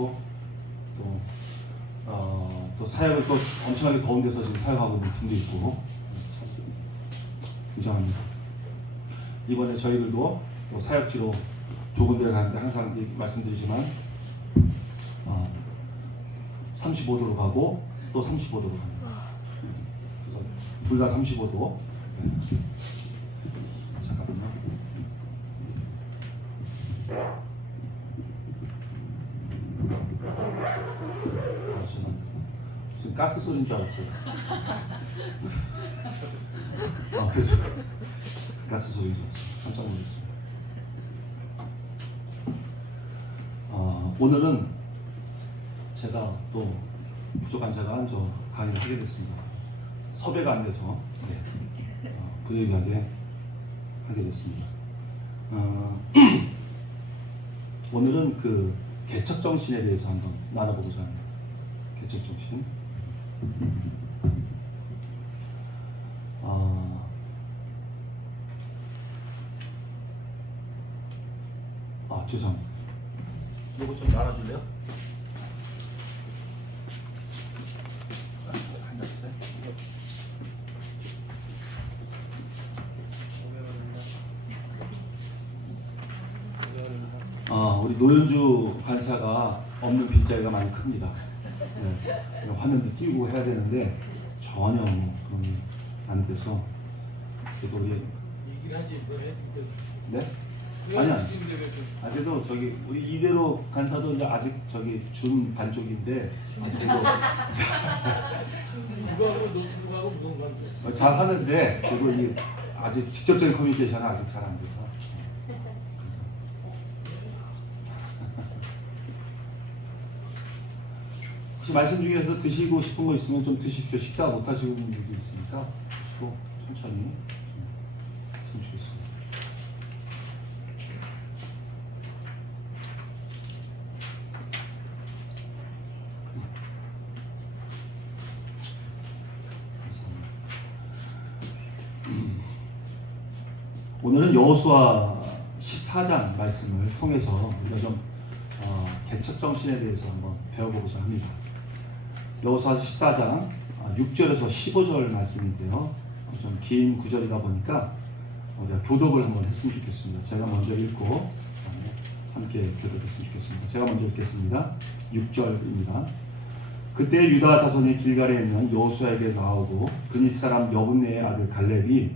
많고 또 사역을 또 엄청나게 더운 데서 지금 사역하고 있는 팀도 있고 굉장합니다. 이번에 저희들도 또 사역지로 두 군데를 가는데 항상 말씀드리지만 35도로 가고 또 35도로 갑니다. 그래서 둘 다 35도. 네. 잠깐만요. 저는 무슨 가스 소리인 줄 알았어요. 그래서 가스 소리인 줄 알았어요. 깜짝 놀랐어요. 오늘은 제가 또 부족한 제가 강의를 하게 됐습니다. 섭외가 안 돼서 부득이하게 하게 됐습니다. 오늘은 그 개척 정신에 대해서 한번 나눠보고자 합니다. 개척 정신. 죄송합니다. 이거 좀 나눠줄래요? 우리 노현주 간사가 없는 빈자리가 많이 큽니다. 네, 화면도 띄우고 해야 되는데 전혀 그런 게 안 돼서 그래도 우리 얘기를 하지 뭘 해? 네? 아니야. 그래도 저기 우리 이대로 간사도 이제 아직 저기 준 반쪽인데 아직 이거 이거하고 노트북하고 무슨 관계? 잘 하는데 그리고 이 아직 직접적인 커뮤니케이션은 아직 잘 안 돼서. 혹시 말씀 중에서 드시고 싶은 거 있으면 좀 드십시오. 식사 못 하시는 분들도 있으니까 드시고 천천히 드시면 좋겠습니다. 오늘은 여호수아 14장 말씀을 통해서 우리가 좀 개척 정신에 대해서 한번 배워보고자 합니다. 여호수아 14장 6절에서 15절 말씀인데요. 좀 긴 구절이다 보니까 우리가 교독을 한번 했으면 좋겠습니다. 제가 먼저 읽고 함께 교독했으면 좋겠습니다. 제가 먼저 읽겠습니다. 6절입니다. 그때 유다 자손이 길갈에 있는 여호수아에게 나오고 그니 사람 여분네의 아들 갈렙이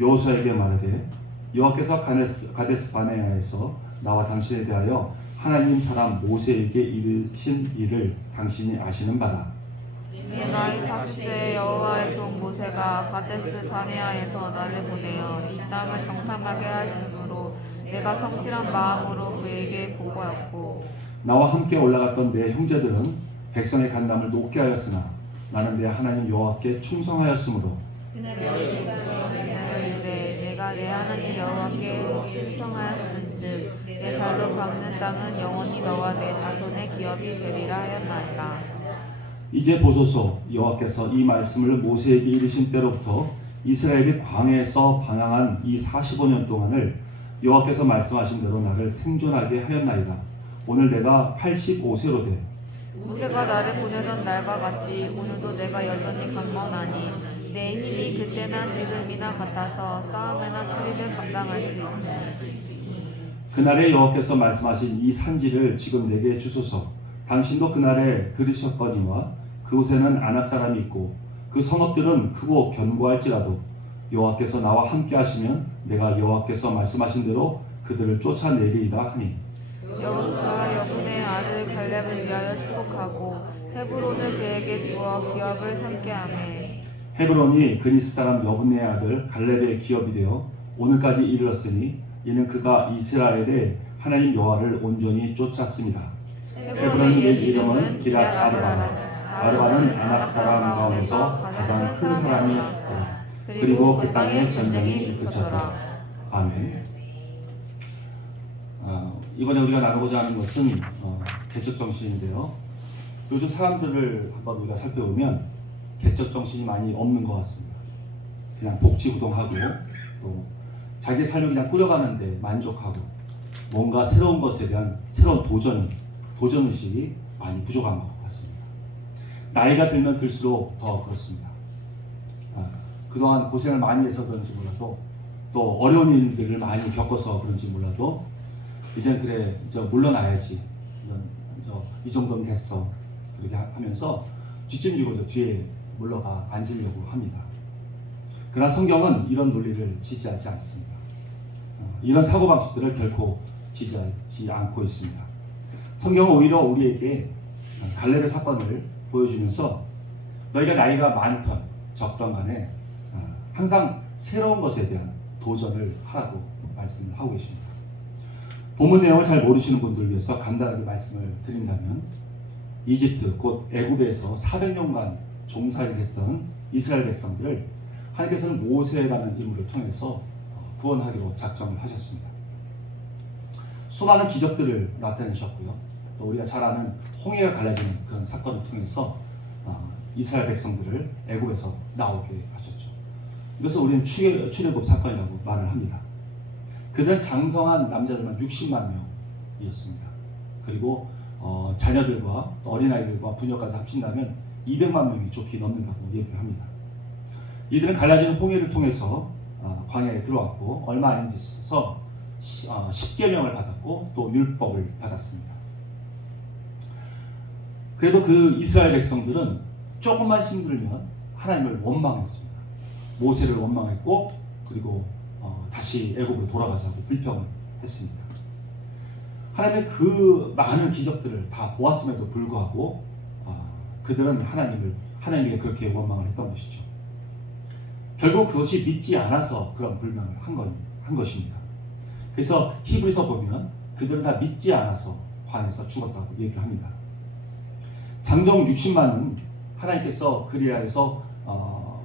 여호수아에게 말하되 여호와께서 가데스 바네아에서 나와 당신에 대하여 하나님 사람 모세에게 이르신 일을 당신이 아시는 바라. 내 나이 40세의 여호와의 종 모세가 가데스 바네아에서 나를 보내어 이 땅을 정탐하게 하심으로 내가 성실한 마음으로 그에게 보고하였고 나와 함께 올라갔던 내 형제들은 백성의 간담을 높게 하였으나 나는 내 하나님 여호와께 충성하였으므로 내가 내 하나님 여호와께 충성하였은즉 내 발로 밟는 땅은 영원히 너와 내 자손의 기업이 되리라 하였나이다. 이제 보소서 여호와께서 이 말씀을 모세에게 이르신 때로부터 이스라엘이 광야에서 방황한 이 45년 동안을 여호와께서 말씀하신 대로 나를 생존하게 하였나이다. 오늘 내가 85세로 돼 모세가 나를 보내던 날과 같이 오늘도 내가 여전히 강건하니 내 힘이 그때나 지금이나 같아서 싸움이나 출입을 감당할 수 있으니 그날에 여호와께서 말씀하신 이 산지를 지금 내게 주소서. 당신도 그날에 들으셨거니와 그곳에는 아낙 사람이 있고 그 성읍들은 크고 견고할지라도 여호와께서 나와 함께 하시면 내가 여호와께서 말씀하신 대로 그들을 쫓아내리이다 하니 여호수아가 여분의 아들 갈렙을 위하여 축복하고 헤브론을 그에게 주어 기업을 삼게 하매 헤브론이 그니스 사람 여분의 아들 갈렙의 기업이 되어 오늘까지 이르렀으니 이는 그가 이스라엘의 하나님 여호와를 온전히 쫓았습니다. 헤브론의 옛 이름은 기럇 아르바. 아르바는 아낙 사람 가운데서 가장 큰 사람이었더라. 그리고 그 땅에 전쟁이 그쳤더라. 아멘. 이번에 우리가 나누고자 하는 것은 개척 정신인데요. 요즘 사람들을 한번 우리가 살펴보면 개척 정신이 많이 없는 것 같습니다. 그냥 복지부동하고 또 자기 삶을 그냥 꾸려가는데 만족하고 뭔가 새로운 것에 대한 새로운 도전이 도전의식이 많이 부족한 것 같습니다. 나이가 들면 들수록 더 그렇습니다. 그동안 고생을 많이 해서 그런지 몰라도 또 어려운 일들을 많이 겪어서 그런지 몰라도 이제 그래 물러나야지, 이 정도는 됐어, 그렇게 하면서 뒷짐지고 뒤에 물러가 앉으려고 합니다. 그러나 성경은 이런 논리를 지지하지 않습니다. 이런 사고방식들을 결코 지지하지 않고 있습니다. 성경은 오히려 우리에게 갈렙의 사건을 보여주면서 너희가 나이가 많던 적던 간에 항상 새로운 것에 대한 도전을 하라고 말씀을 하고 계십니다. 본문 내용을 잘 모르시는 분들을 위해서 간단하게 말씀을 드린다면, 이집트 곧 애굽에서 400년간 종살이를 했던 이스라엘 백성들을 하나님께서는 모세라는 인물을 통해서 구원하기로 작정을 하셨습니다. 수많은 기적들을 나타내셨고요. 또 우리가 잘 아는 홍해가 갈라지는 그런 사건을 통해서 이스라엘 백성들을 애굽에서 나오게 하셨죠. 이것을 우리는 출애굽 사건이라고 말을 합니다. 그들은 장성한 남자들만 60만 명이었습니다. 그리고 자녀들과 어린아이들과 부녀까지 합친다면 200만 명이 좋게 넘는다고 얘기를 합니다. 이들은 갈라진 홍해를 통해서 광야에 들어왔고 얼마 안 있어서 10계명을 받았고 또 율법을 받았습니다. 그래도 그 이스라엘 백성들은 조금만 힘들면 하나님을 원망했습니다. 모세를 원망했고, 그리고 다시 애굽으로 돌아가자고 불평을 했습니다. 하나님의 그 많은 기적들을 다 보았음에도 불구하고 그들은 하나님에게 그렇게 원망을 했던 것이죠. 결국 그것이 믿지 않아서 그런 불명을 한 것입니다. 그래서 히브리서 보면 그들은 다 믿지 않아서 광야에서 죽었다고 얘기를 합니다. 장정 60만은 하나님께서 그리하여서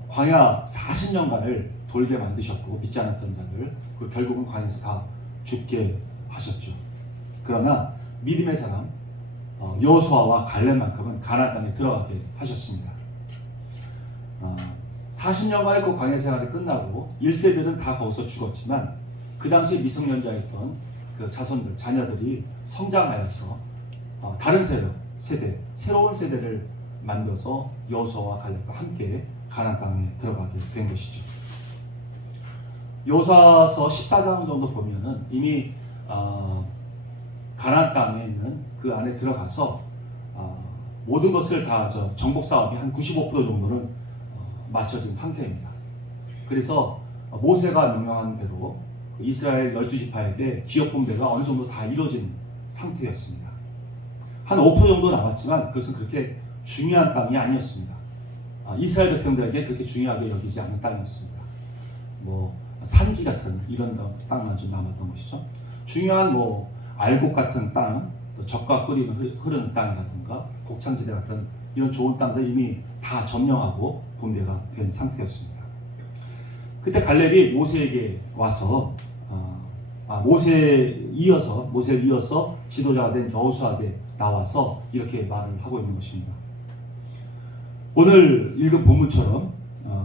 광야 40년간을 돌게 만드셨고, 믿지 않았던 자들, 결국은 광야에서 다 죽게 하셨죠. 그러나 믿음의 사람 여호수아와 갈렙만큼은 가나안 땅에 들어가게 하셨습니다. 40년간의 그 광야 생활이 끝나고 1세들은 다 거기서 죽었지만 그 당시 미성년자였던 그 자녀들이 성장하여서 다른 세대, 새로운 세대를 만들어서 여호수아와 갈렙과 함께 가나안 땅에 들어가게 된 것이죠. 여호수아서 14장 정도 보면은 이미 가나안 땅에 있는 그 안에 들어가서 모든 것을 다 정복 사업이 한 95% 정도는 맞춰진 상태입니다. 그래서 모세가 명령한 대로 이스라엘 12지파에게 기업 분배가 어느 정도 다 이루어진 상태였습니다. 한 5% 정도 남았지만 그것은 그렇게 중요한 땅이 아니었습니다. 이스라엘 백성들에게 그렇게 중요하게 여기지 않는 땅이었습니다. 산지 같은 이런 땅만 좀 남았던 것이죠. 중요한 알곡 같은 땅, 또 젖과 꿀이 흐르는 땅이라든가 곡창지대 같은 이런 좋은 땅들 이미 다 점령하고 분배가 된 상태였습니다. 그때 갈렙이 모세에게 와서 모세를 이어서 지도자가 된 여호수아에게 나와서 이렇게 말을 하고 있는 것입니다. 오늘 읽은 본문처럼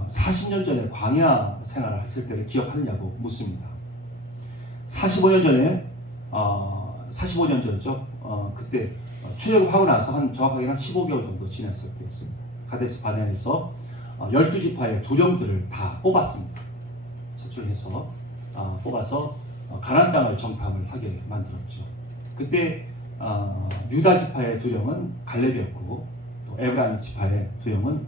40년 전에 광야 생활을 했을 때를 기억하느냐고 묻습니다. 45년 전이죠. 그때 출애굽하고 나서 정확하게 한 15개월 정도 지났을 때였습니다. 가데스 바네아에서 12지파의 두령들을 다 뽑았습니다. 차출해서 뽑아서 가나안 땅을 정탐을 하게 만들었죠. 그때 유다 지파의 두령은 갈렙이었고 또 에브라임 지파의 두령은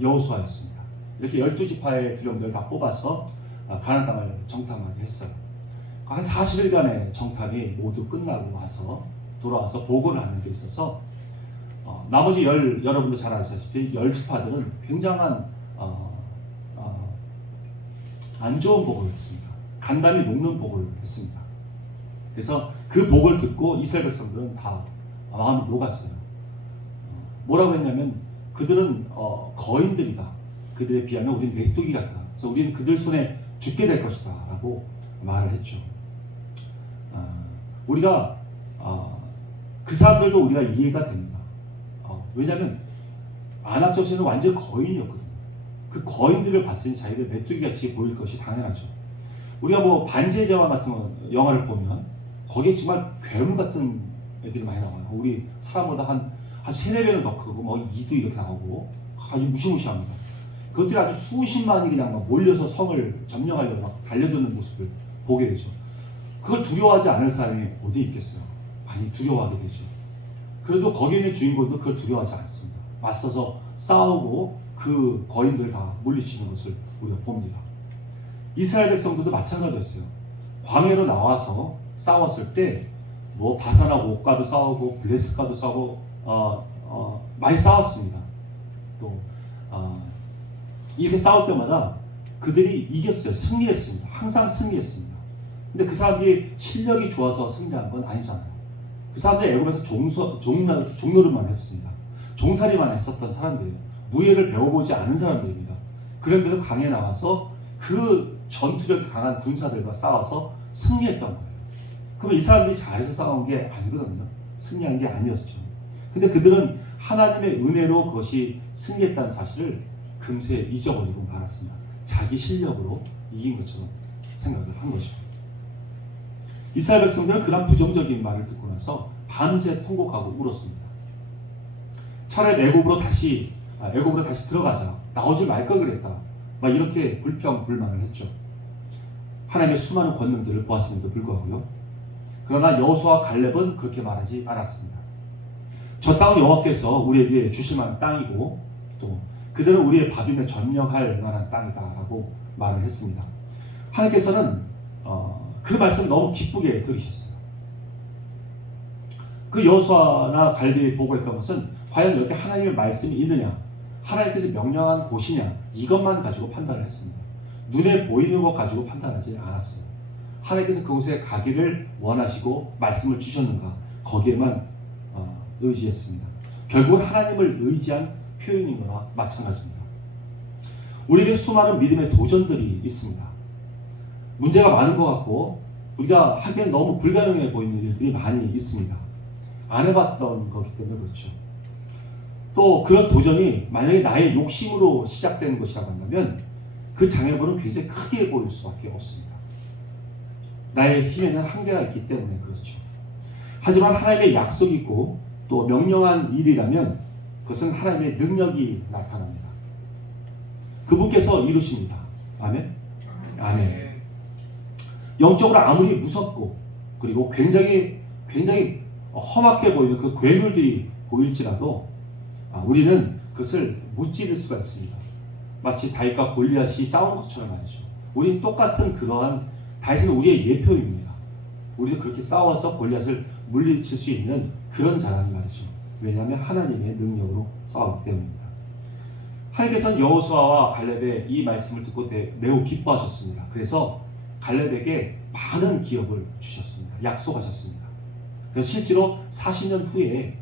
여호수아였습니다. 이렇게 12지파의 두령들을 다 뽑아서 가나안 땅을 정탐하게 했어요. 한 40일간의 정탐이 모두 끝나고 돌아와서 보고를 하는 데 있어서 나머지 여러분도 잘 아시다시피 10지파들은 굉장한 안 좋은 복을 했습니다. 간담이 녹는 복을 했습니다. 그래서 그 복을 듣고 이스라엘 백성들은 다 마음이 녹았어요. 뭐라고 했냐면 그들은 거인들이다. 그들에 비하면 우리는 메뚜기 같다. 그래서 우리는 그들 손에 죽게 될 것이다 라고 말을 했죠. 우리가 그 사람들도 우리가 이해가 됩니다. 왜냐하면 안악조세는 완전 거인이었거든요. 그 거인들을 봤으니 자기들 메뚜기같이 보일 것이 당연하죠. 우리가 반지의 제왕 같은 영화를 보면 거기에 정말 괴물 같은 애들이 많이 나와요. 우리 사람보다 한 3, 4배는 더 크고 뭐 2도 이렇게 나오고 아주 무시무시합니다. 그것들이 아주 수십만이 그냥 막 몰려서 성을 점령하려고 막 달려드는 모습을 보게 되죠. 그걸 두려워하지 않을 사람이 어디 있겠어요. 많이 두려워하게 되죠. 그래도 거기에 있는 주인공도 그걸 두려워하지 않습니다. 맞서서 싸우고 그 거인들을 다 물리치는 것을 우리가 봅니다. 이스라엘 백성들도 마찬가지였어요. 광야로 나와서 싸웠을 때 뭐 바사나 옥과도 싸우고 블레스과도 싸우고 많이 싸웠습니다. 또 이렇게 싸울 때마다 그들이 이겼어요. 승리했습니다. 항상 승리했습니다. 근데 그 사람들이 실력이 좋아서 승리한 건 아니잖아요. 그 사람들이 애굽에서 종노릇만 했습니다. 종살이만 했었던 사람들이에요. 무예를 배워보지 않은 사람들입니다. 그런데도 강에 나와서 그 전투력이 강한 군사들과 싸워서 승리했던 거예요. 그러면 이 사람들이 잘해서 싸운 게 아니거든요. 승리한 게 아니었죠. 근데 그들은 하나님의 은혜로 그것이 승리했다는 사실을 금세 잊어버리고 말았습니다. 자기 실력으로 이긴 것처럼 생각을 한 것이죠. 이스라엘 백성들은 그런 부정적인 말을 듣고 나서 밤새 통곡하고 울었습니다. 차라리 애굽으로 다시 들어가자. 나오지 말 걸 그랬다. 막 이렇게 불평불만을 했죠. 하나님의 수많은 권능들을 보았음에도 불구하고요. 그러나 여호수아와 갈렙은 그렇게 말하지 않았습니다. 저 땅은 여호와께서 우리에게 주실 만한 땅이고 또 그들은 우리의 밥임에 점령할 만한 땅이다라고 말을 했습니다. 하나님께서는 그 말씀을 너무 기쁘게 들으셨어요. 그 여호수아나 갈렙이 보고했던 것은 과연 여기 하나님의 말씀이 있느냐, 하나님께서 명령한 곳이냐, 이것만 가지고 판단을 했습니다. 눈에 보이는 것 가지고 판단하지 않았어요. 하나님께서 그곳에 가기를 원하시고 말씀을 주셨는가, 거기에만 의지했습니다. 결국은 하나님을 의지한 표현인 거나 마찬가지입니다. 우리에게 수많은 믿음의 도전들이 있습니다. 문제가 많은 것 같고 우리가 하기엔 너무 불가능해 보이는 일들이 많이 있습니다. 안 해봤던 거기 때문에 그렇죠. 또 그런 도전이 만약에 나의 욕심으로 시작되는 것이라고 한다면 그 장애물은 굉장히 크게 보일 수밖에 없습니다. 나의 힘에는 한계가 있기 때문에 그렇죠. 하지만 하나님의 약속이 있고 또 명령한 일이라면 그것은 하나님의 능력이 나타납니다. 그분께서 이루십니다. 아멘? 아멘. 영적으로 아무리 무섭고 그리고 굉장히 험악해 보이는 그 괴물들이 보일지라도 우리는 그것을 무찌를 수가 있습니다. 마치 다윗과 골리앗이 싸운 것처럼 말이죠. 우리는 똑같은 그러한 다윗은 우리의 예표입니다. 우리도 그렇게 싸워서 골리앗을 물리칠 수 있는 그런 자라는 말이죠. 왜냐하면 하나님의 능력으로 싸우기 때문입니다. 하나님께서는 여호수아와 갈렙의 이 말씀을 듣고 매우 기뻐하셨습니다. 그래서 갈렙에게 많은 기업을 주셨습니다. 약속하셨습니다. 그래서 실제로 40년 후에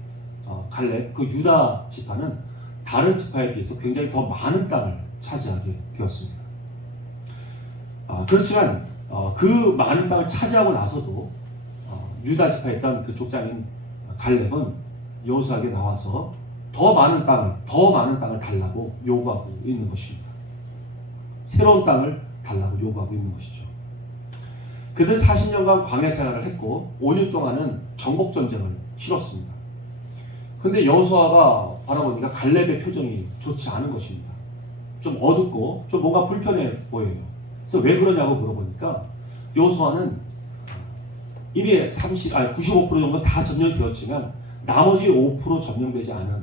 갈렙, 그 유다 지파는 다른 지파에 비해서 굉장히 더 많은 땅을 차지하게 되었습니다. 그렇지만 그 많은 땅을 차지하고 나서도 유다 지파에 있던 그 족장인 갈렙은 여호수아에게 나와서 더 많은 땅을 달라고 요구하고 있는 것입니다. 새로운 땅을 달라고 요구하고 있는 것이죠. 그들 40년간 광야 생활을 했고 5년 동안은 정복 전쟁을 치렀습니다. 그런데 여호수아가 바라보니까 갈렙의 표정이 좋지 않은 것입니다. 좀 어둡고 좀 뭔가 불편해 보여요. 그래서 왜 그러냐고 물어보니까 여호수아는 이미 95% 정도 다 점령되었지만 나머지 5% 점령되지 않은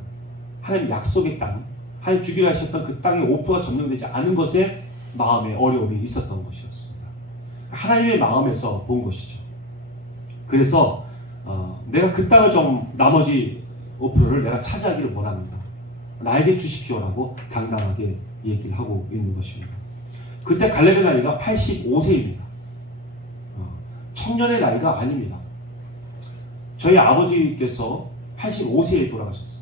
하나님 약속의 땅, 하나님 주기로 하셨던 그 땅의 5%가 점령되지 않은 것에 마음에 어려움이 있었던 것이었습니다. 하나님의 마음에서 본 것이죠. 그래서 내가 그 땅을 좀 나머지 5%를 내가 차지하기를 원합니다. 나에게 주십시오라고 당당하게 얘기를 하고 있는 것입니다. 그때 갈렙의 나이가 85세입니다. 청년의 나이가 아닙니다. 저희 아버지께서 85세에 돌아가셨어요.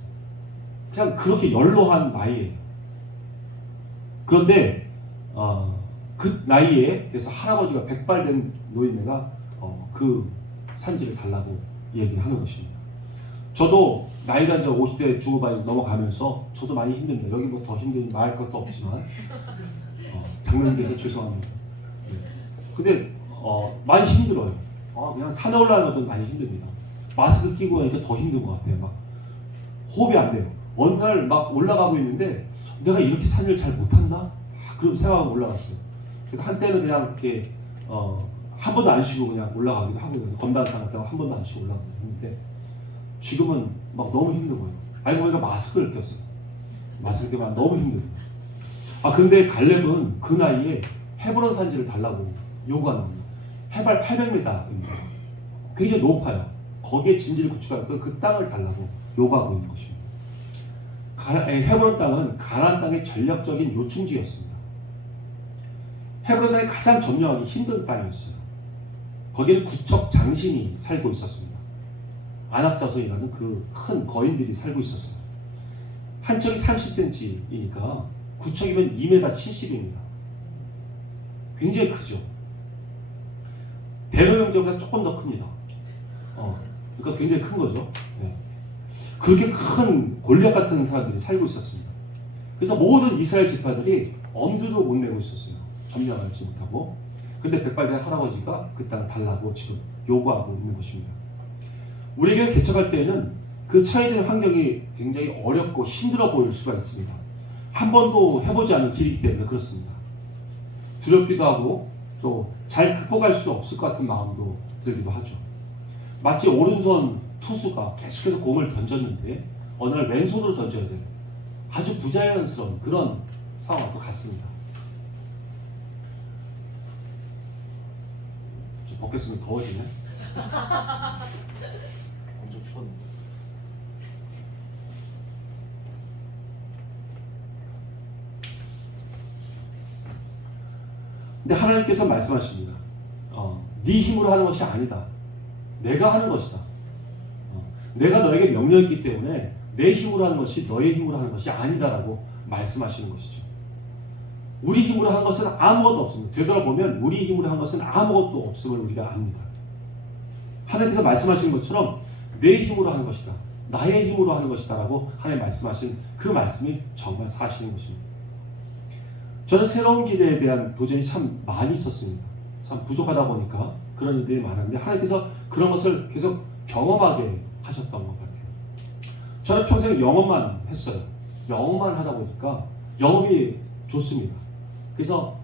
그냥 그렇게 연로한 나이예요. 그런데 그 나이에 그래서 할아버지가 백발된 노인네가 그 산지를 달라고 얘기하는 것입니다. 저도 나이가 이제 50대 중후반이 넘어가면서 저도 많이 힘듭니다. 여기 뭐 더 힘든 말할 것도 없지만 장로님께서 죄송합니다. 네. 근데 많이 힘들어요. 그냥 산에 올라가는 것도 많이 힘듭니다. 마스크 끼고 하니까 더 힘든 것 같아요. 막 호흡이 안 돼요. 어느 날 막 올라가고 있는데 내가 이렇게 산을 잘 못한다? 그럼 생각하고 올라갔어요. 그러니까 한때는 그냥 이렇게 한 번도 안 쉬고 그냥 올라가기도 하고 검단산 같은 한 번도 안 쉬고 올라가기도 했는데 지금은 막 너무 힘든 거예요. 알고 보니까 마스크를 꼈어요. 마스크를 끼면 너무 힘들어요. 근데 갈렙은 그 나이에 헤브론 산지를 달라고 요구하는 겁니다. 해발 800m입니다. 굉장히 높아요. 거기에 진지를 구축하고 그 땅을 달라고 요구하고 있는 것입니다. 헤브론 땅은 가나안 땅의 전략적인 요충지였습니다. 헤브론 땅이 가장 점령하기 힘든 땅이었어요. 거기는 구척 장신이 살고 있었습니다. 안악자손이라는 그 큰 거인들이 살고 있었어요. 한 척이 30cm이니까 구척이면 2m 70입니다. 굉장히 크죠. 베로 형제보다 조금 더 큽니다. 그러니까 굉장히 큰 거죠. 네. 그렇게 큰 골리앗 같은 사람들이 살고 있었습니다. 그래서 모든 이스라엘 지파들이 엄두도 못 내고 있었어요. 점령하지 못하고. 근데 백발된 할아버지가 그 땅을 달라고 지금 요구하고 있는 것입니다. 우리에게 개척할 때에는 그 처해진 환경이 굉장히 어렵고 힘들어 보일 수가 있습니다. 한 번도 해보지 않은 길이기 때문에 그렇습니다. 두렵기도 하고 또 잘 극복할 수 없을 것 같은 마음도 들기도 하죠. 마치 오른손 투수가 계속해서 공을 던졌는데 어느 날 왼손으로 던져야 될 아주 부자연스러운 그런 상황과 같습니다. 좀 벗겼으면 더워지네. 엄청 추웠는데. 근데 하나님께서 말씀하십니다. 네 힘으로 하는 것이 아니다. 내가 하는 것이다. 내가 너에게 명령했기 때문에 내 힘으로 하는 것이 너의 힘으로 하는 것이 아니다라고 말씀하시는 것이죠. 우리 힘으로 한 것은 아무것도 없습니다. 되돌아보면 우리 힘으로 한 것은 아무것도 없음을 우리가 압니다. 하나님께서 말씀하시는 것처럼 내 힘으로 하는 것이다. 나의 힘으로 하는 것이다 라고 하나님 말씀하신 그 말씀이 정말 사실인 것입니다. 저는 새로운 길에 대한 도전이 참 많이 있었습니다. 참 부족하다 보니까 그런 일들이 많았는데 하나님께서 그런 것을 계속 경험하게 하셨던 것 같아요. 저는 평생 영업만 했어요. 영업만 하다 보니까 영업이 좋습니다. 그래서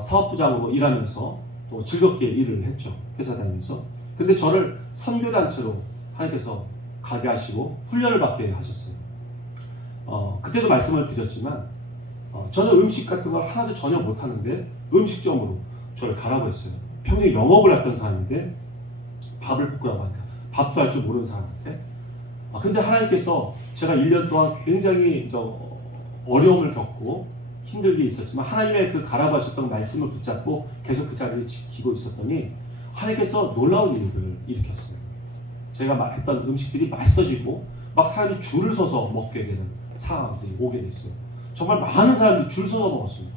사업부장으로 일하면서 또 즐겁게 일을 했죠. 회사 다니면서. 근데 저를 선교단체로 하나님께서 가게 하시고 훈련을 받게 하셨어요. 그때도 말씀을 드렸지만 저는 음식 같은 걸 하나도 전혀 못하는데 음식점으로 저를 가라고 했어요. 평생 영업을 했던 사람인데 밥을 볶으라고 하니까 밥도 할 줄 모르는 사람한테. 근데 하나님께서 제가 1년 동안 굉장히 어려움을 겪고 힘들게 있었지만 하나님의 그 가라고 하셨던 말씀을 붙잡고 계속 그 자리를 지키고 있었더니 하나님께서 놀라운 일을 일으켰어요. 제가 했던 음식들이 맛있어지고 막 사람이 줄을 서서 먹게 되는 상황들이 오게 됐어요. 정말 많은 사람들이 줄 서서 먹었습니다.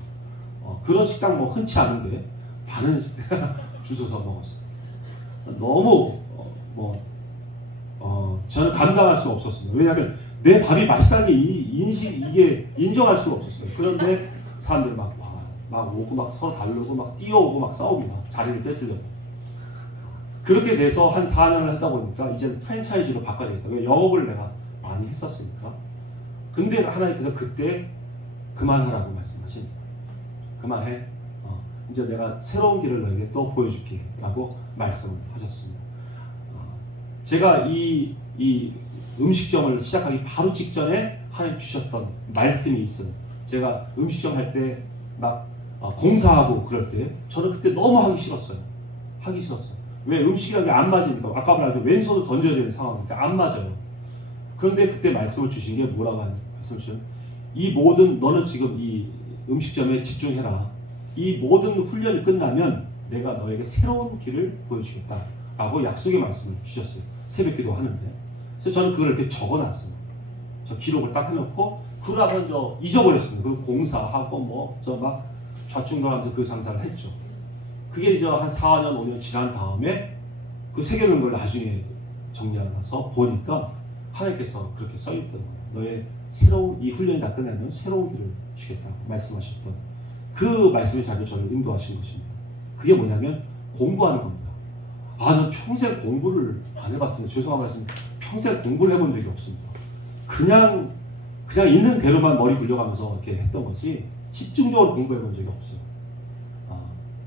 그런 식당 뭐 흔치 않은데 많은 식당 줄 서서 먹었어요. 너무 저는 감당할 수 없었습니다. 왜냐하면 내 밥이 맛있다는 이게 인정할 수가 없었어요. 그런데 사람들이 막 오고 막 서로 다르고 막 뛰어오고 막 싸웁니다. 자리를 뺏으려고. 그렇게 돼서 한 4년을 하다 보니까 이제 프랜차이즈로 바꿔야 되겠다. 왜 영업을 내가 많이 했었으니까. 근데 하나님께서 그때 그만하라고 말씀하신 그만해. 이제 내가 새로운 길을 너에게 또 보여줄게 라고 말씀을 하셨습니다. 제가 이 음식점을 시작하기 바로 직전에 하나님 주셨던 말씀이 있어요. 제가 음식점 할 때 막 공사하고 그럴 때 저는 그때 너무 하기 싫었어요. 왜 음식이라는 게 안 맞으니까. 아까 말한 왼손으로 던져야 되는 상황이니까 안 맞아요. 그런데 그때 말씀을 주신 게 뭐라고 말씀을 주셨냐면 이 모든 너는 지금 이 음식점에 집중해라. 이 모든 훈련이 끝나면 내가 너에게 새로운 길을 보여주겠다 라고 약속의 말씀을 주셨어요. 새벽기도 하는데. 그래서 저는 그걸 이렇게 적어놨습니다. 저 기록을 딱 해놓고 그러고 나서 잊어버렸습니다. 그 공사하고 저 막 좌충돌하면서 그 장사를 했죠. 그게 이제 한 4년 5년 지난 다음에 그 새겨놓은 걸 나중에 정리하면서 보니까 하나님께서 그렇게 써있더라고요. 너의 새로운 이 훈련이 다 끝나면 새로운 길을 주겠다고 말씀하셨던 그 말씀의 자리로 저를 인도하신 것입니다. 그게 뭐냐면 공부하는 겁니다. 난 평생 공부를 안 해봤습니다. 죄송한 말씀, 평생 공부를 해본 적이 없습니다. 그냥 있는 대로만 머리 굴려가면서 이렇게 했던 거지 집중적으로 공부해본 적이 없어요.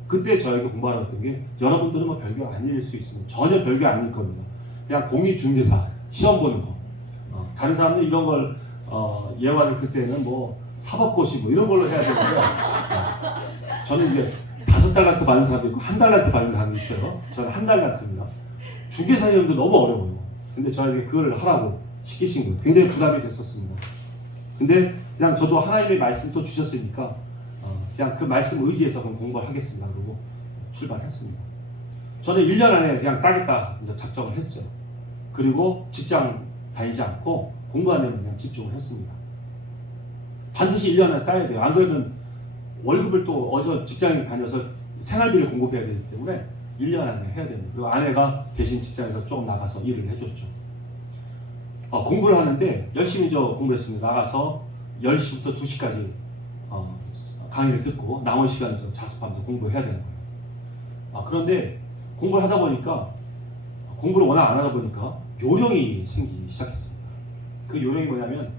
그때 저에게 공부하라고 게 여러분들은 뭐 별거 아닐 수 있습니다. 전혀 별거 아닐 겁니다. 그냥 공익중개사 시험 보는 거. 다른 사람들 이런 걸 예화를 들 때는 뭐 사법고시 뭐 이런 걸로 해야 되는데 저는 이제 5달란트 받는 사람도 있고 1달란트 받는 사람도 있어요. 저는 1달란트입니다. 중개사 시험도 너무 어려워요. 근데 저에게 그걸 하라고 시키신 거예요. 굉장히 부담이 됐었습니다. 근데 그냥 저도 하나님의 말씀 또 주셨으니까 그냥 그 말씀 의지해서 그럼 공부를 하겠습니다. 그러고 출발했습니다. 저는 1년 안에 그냥 따겠다 작정을 했어요. 그리고 직장 다니지 않고 공부하는 데 그냥 집중을 했습니다. 반드시 1년 안에 따야 돼요. 안 그러면 월급을 또 어디서 직장에 다녀서 생활비를 공급해야 되기 때문에 1년 안에 해야 됩니다. 그리고 아내가 대신 직장에서 조금 나가서 일을 해줬죠. 공부를 하는데 열심히 공부했습니다. 나가서 10시부터 2시까지 강의를 듣고 남은 시간 자습하면서 공부해야 되는 거예요. 그런데 공부를 하다 보니까 공부를 워낙 안 하다 보니까 요령이 생기기 시작했습니다. 그 요령이 뭐냐면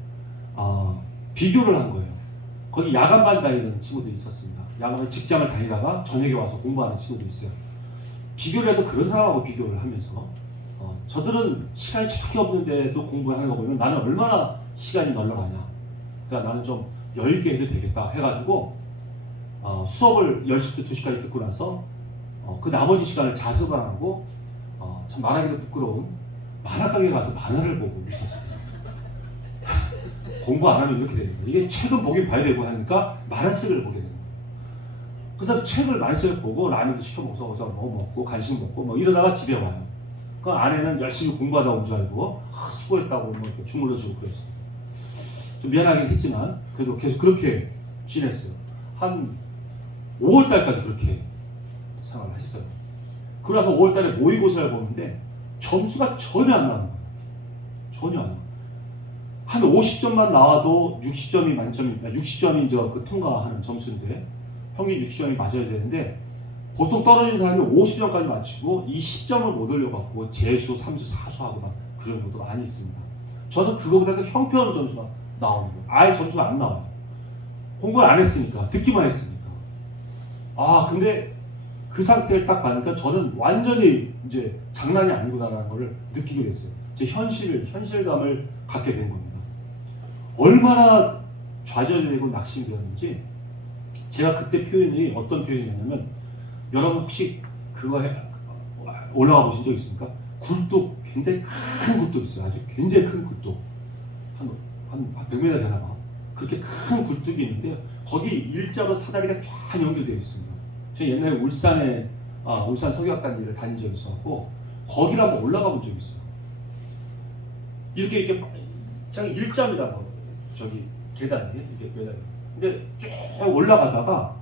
비교를 한 거예요. 거기 야간반 다니는 친구들이 있었습니다. 야간에 직장을 다니다가 저녁에 와서 공부하는 친구도 있어요. 비교를 해도 그런 사람하고 비교를 하면서 저들은 시간이 저렇게 없는데도 공부하는 거 보면 나는 얼마나 시간이 널널하냐. 그러니까 나는 좀 여유 있게 해도 되겠다 해가지고 수업을 10시부터 2시까지 듣고 나서 그 나머지 시간을 자습을 하고 참 말하기도 부끄러운 만화가게에 가서 만화를 보고 있었어요. 공부 안 하면 이렇게 되는 거예요. 이게 책은 보긴 봐야 되고 하니까 만화책을 보게 되는 거예요. 그래서 책을 만화책을 보고 라면도 시켜 먹어서 뭐 먹고 간식 먹고 뭐 이러다가 집에 와요. 그 아내는 열심히 공부하다 온 줄 알고 수고했다고 뭐 이렇게 주물러주고 그랬어요. 좀 미안하긴 했지만 그래도 계속 그렇게 지냈어요. 한 5월달까지 그렇게 생활을 했어요. 그러고 나서 5월달에 모의고사를 보는데 점수가 전혀 안 나는 거예요. 전혀 안 나와요. 한 50점만 나와도 60점이 만점입니다. 60점이 그 통과하는 점수인데 평균 60점이 맞아야 되는데 보통 떨어진 사람이 50점까지 맞추고 이 10점을 못 올려갖고 재수, 삼수, 사수하고 막 그런 것도 많이 있습니다. 저는 그거보다 형편없는 점수가 나오는 거예요. 아예 점수가 안 나와요. 공부를 안 했으니까, 듣기만 했으니까. 근데 그 상태를 딱 봐니까 저는 완전히 이제 장난이 아니구나라는 걸 느끼게 됐어요. 제 현실감을 갖게 된 겁니다. 얼마나 좌절되고 낙심되었는지 제가 그때 표현이 어떤 표현이냐면 여러분 혹시 그거 올라가 보신 적 있습니까? 굴뚝, 굉장히 큰 굴뚝 있어요. 아주 굉장히 큰 굴뚝. 한 100m 되나 봐. 그렇게 큰 굴뚝이 있는데 거기 일자로 사다리가 쫙 연결되어 있습니다. 제가 옛날에 울산 석유학단지를 다닌 적이 있었고 거기를 한번 올라가 본 적이 있어요. 이렇게 그냥 일자입니다. 계단이 이렇게 매달려. 근데 쭉 올라가다가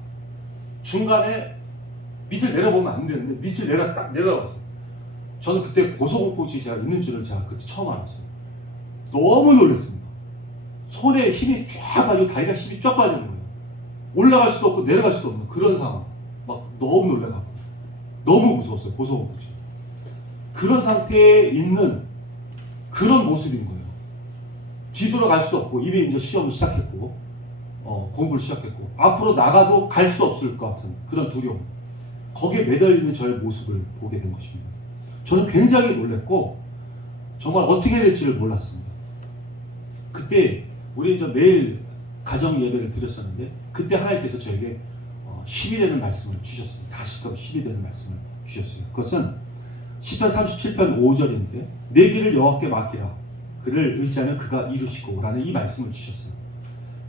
중간에 밑을 내려보면 안 되는데 밑을 딱 내려갔어요. 저는 그때 고소공포증이 제가 있는 줄을 제가 그때 처음 알았어요. 너무 놀랐습니다. 손에 힘이 쫙 빠지고 다리가 힘이 쫙 빠지는 거예요. 올라갈 수도 없고 내려갈 수도 없는 그런 상황. 막 너무 놀래가지고 너무 무서웠어요. 고소공포증. 그런 상태에 있는 그런 모습인 거예요. 뒤돌아갈 수도 없고 이미 이제 시험을 시작했고 공부를 시작했고 앞으로 나가도 갈 수 없을 것 같은 그런 두려움. 거기에 매달리는 저의 모습을 보게 된 것입니다. 저는 굉장히 놀랐고 정말 어떻게 해야 될지를 몰랐습니다. 그때 우리 이제 매일 가정 예배를 드렸었는데 그때 하나님께서 저에게 힘이 되는 말씀을 주셨습니다. 다시금 힘이 되는 말씀을 주셨어요. 그것은 시편 37편 5절인데 내 길을 여호와께 맡기라. 그를 의지하면 그가 이루시고 라는 이 말씀을 주셨어요.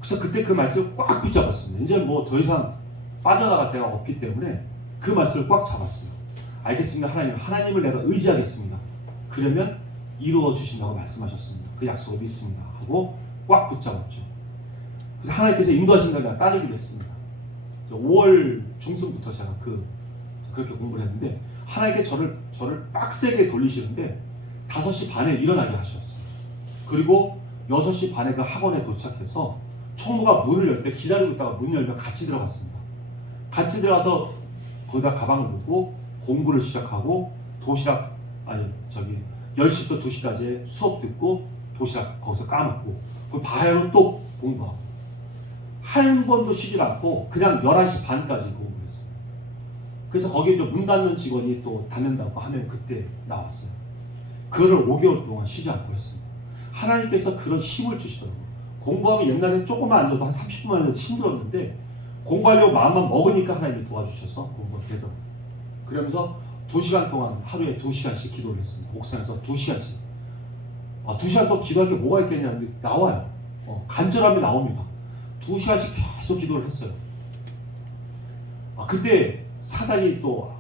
그래서 그때 그 말씀을 꽉 붙잡았습니다. 이제 뭐 더 이상 빠져나갈 데가 없기 때문에 그 말씀을 꽉 잡았어요. 알겠습니다. 하나님을 내가 의지하겠습니다. 그러면 이루어 주신다고 말씀하셨습니다. 그 약속을 믿습니다. 하고 꽉 붙잡았죠. 그래서 하나님께서 인도하신다고 내가 따르기로 했습니다. 5월 중순부터 제가 그렇게 공부를 했는데 하나님께 저를 빡세게 돌리시는데 5시 반에 일어나게 하셨어요. 그리고 6시 반에 그 학원에 도착해서 총무가 문을 열 때 기다리고 있다가 문 열면 같이 들어갔습니다. 같이 들어가서 거기다 가방을 놓고 공부를 시작하고 도시락 아니 저기 10시부터 2시까지 수업 듣고 도시락 거기서 까먹고 그 바야흐로 또 공부하고 한 번도 쉬질 않고 그냥 11시 반까지 공부했어요. 그래서 거기에 이제 문 닫는 직원이 또 닫는다고 하면 그때 나왔어요. 그거를 5개월 동안 쉬지 않고 했습니다. 하나님께서 그런 힘을 주시더라고요. 공부하면 옛날에 조금만 앉아도 한 30분만 해도 힘들었는데 공부하려고 마음만 먹으니까 하나님이 도와주셔서 공부가 되더라고요. 그러면서 2시간 동안 하루에 2시간씩 기도를 했습니다. 옥상에서 2시간씩. 2시간 또 기도할 게 뭐가 있겠냐는데 나와요. 간절함이 나옵니다. 2시간씩 계속 기도를 했어요. 그때 사단이 또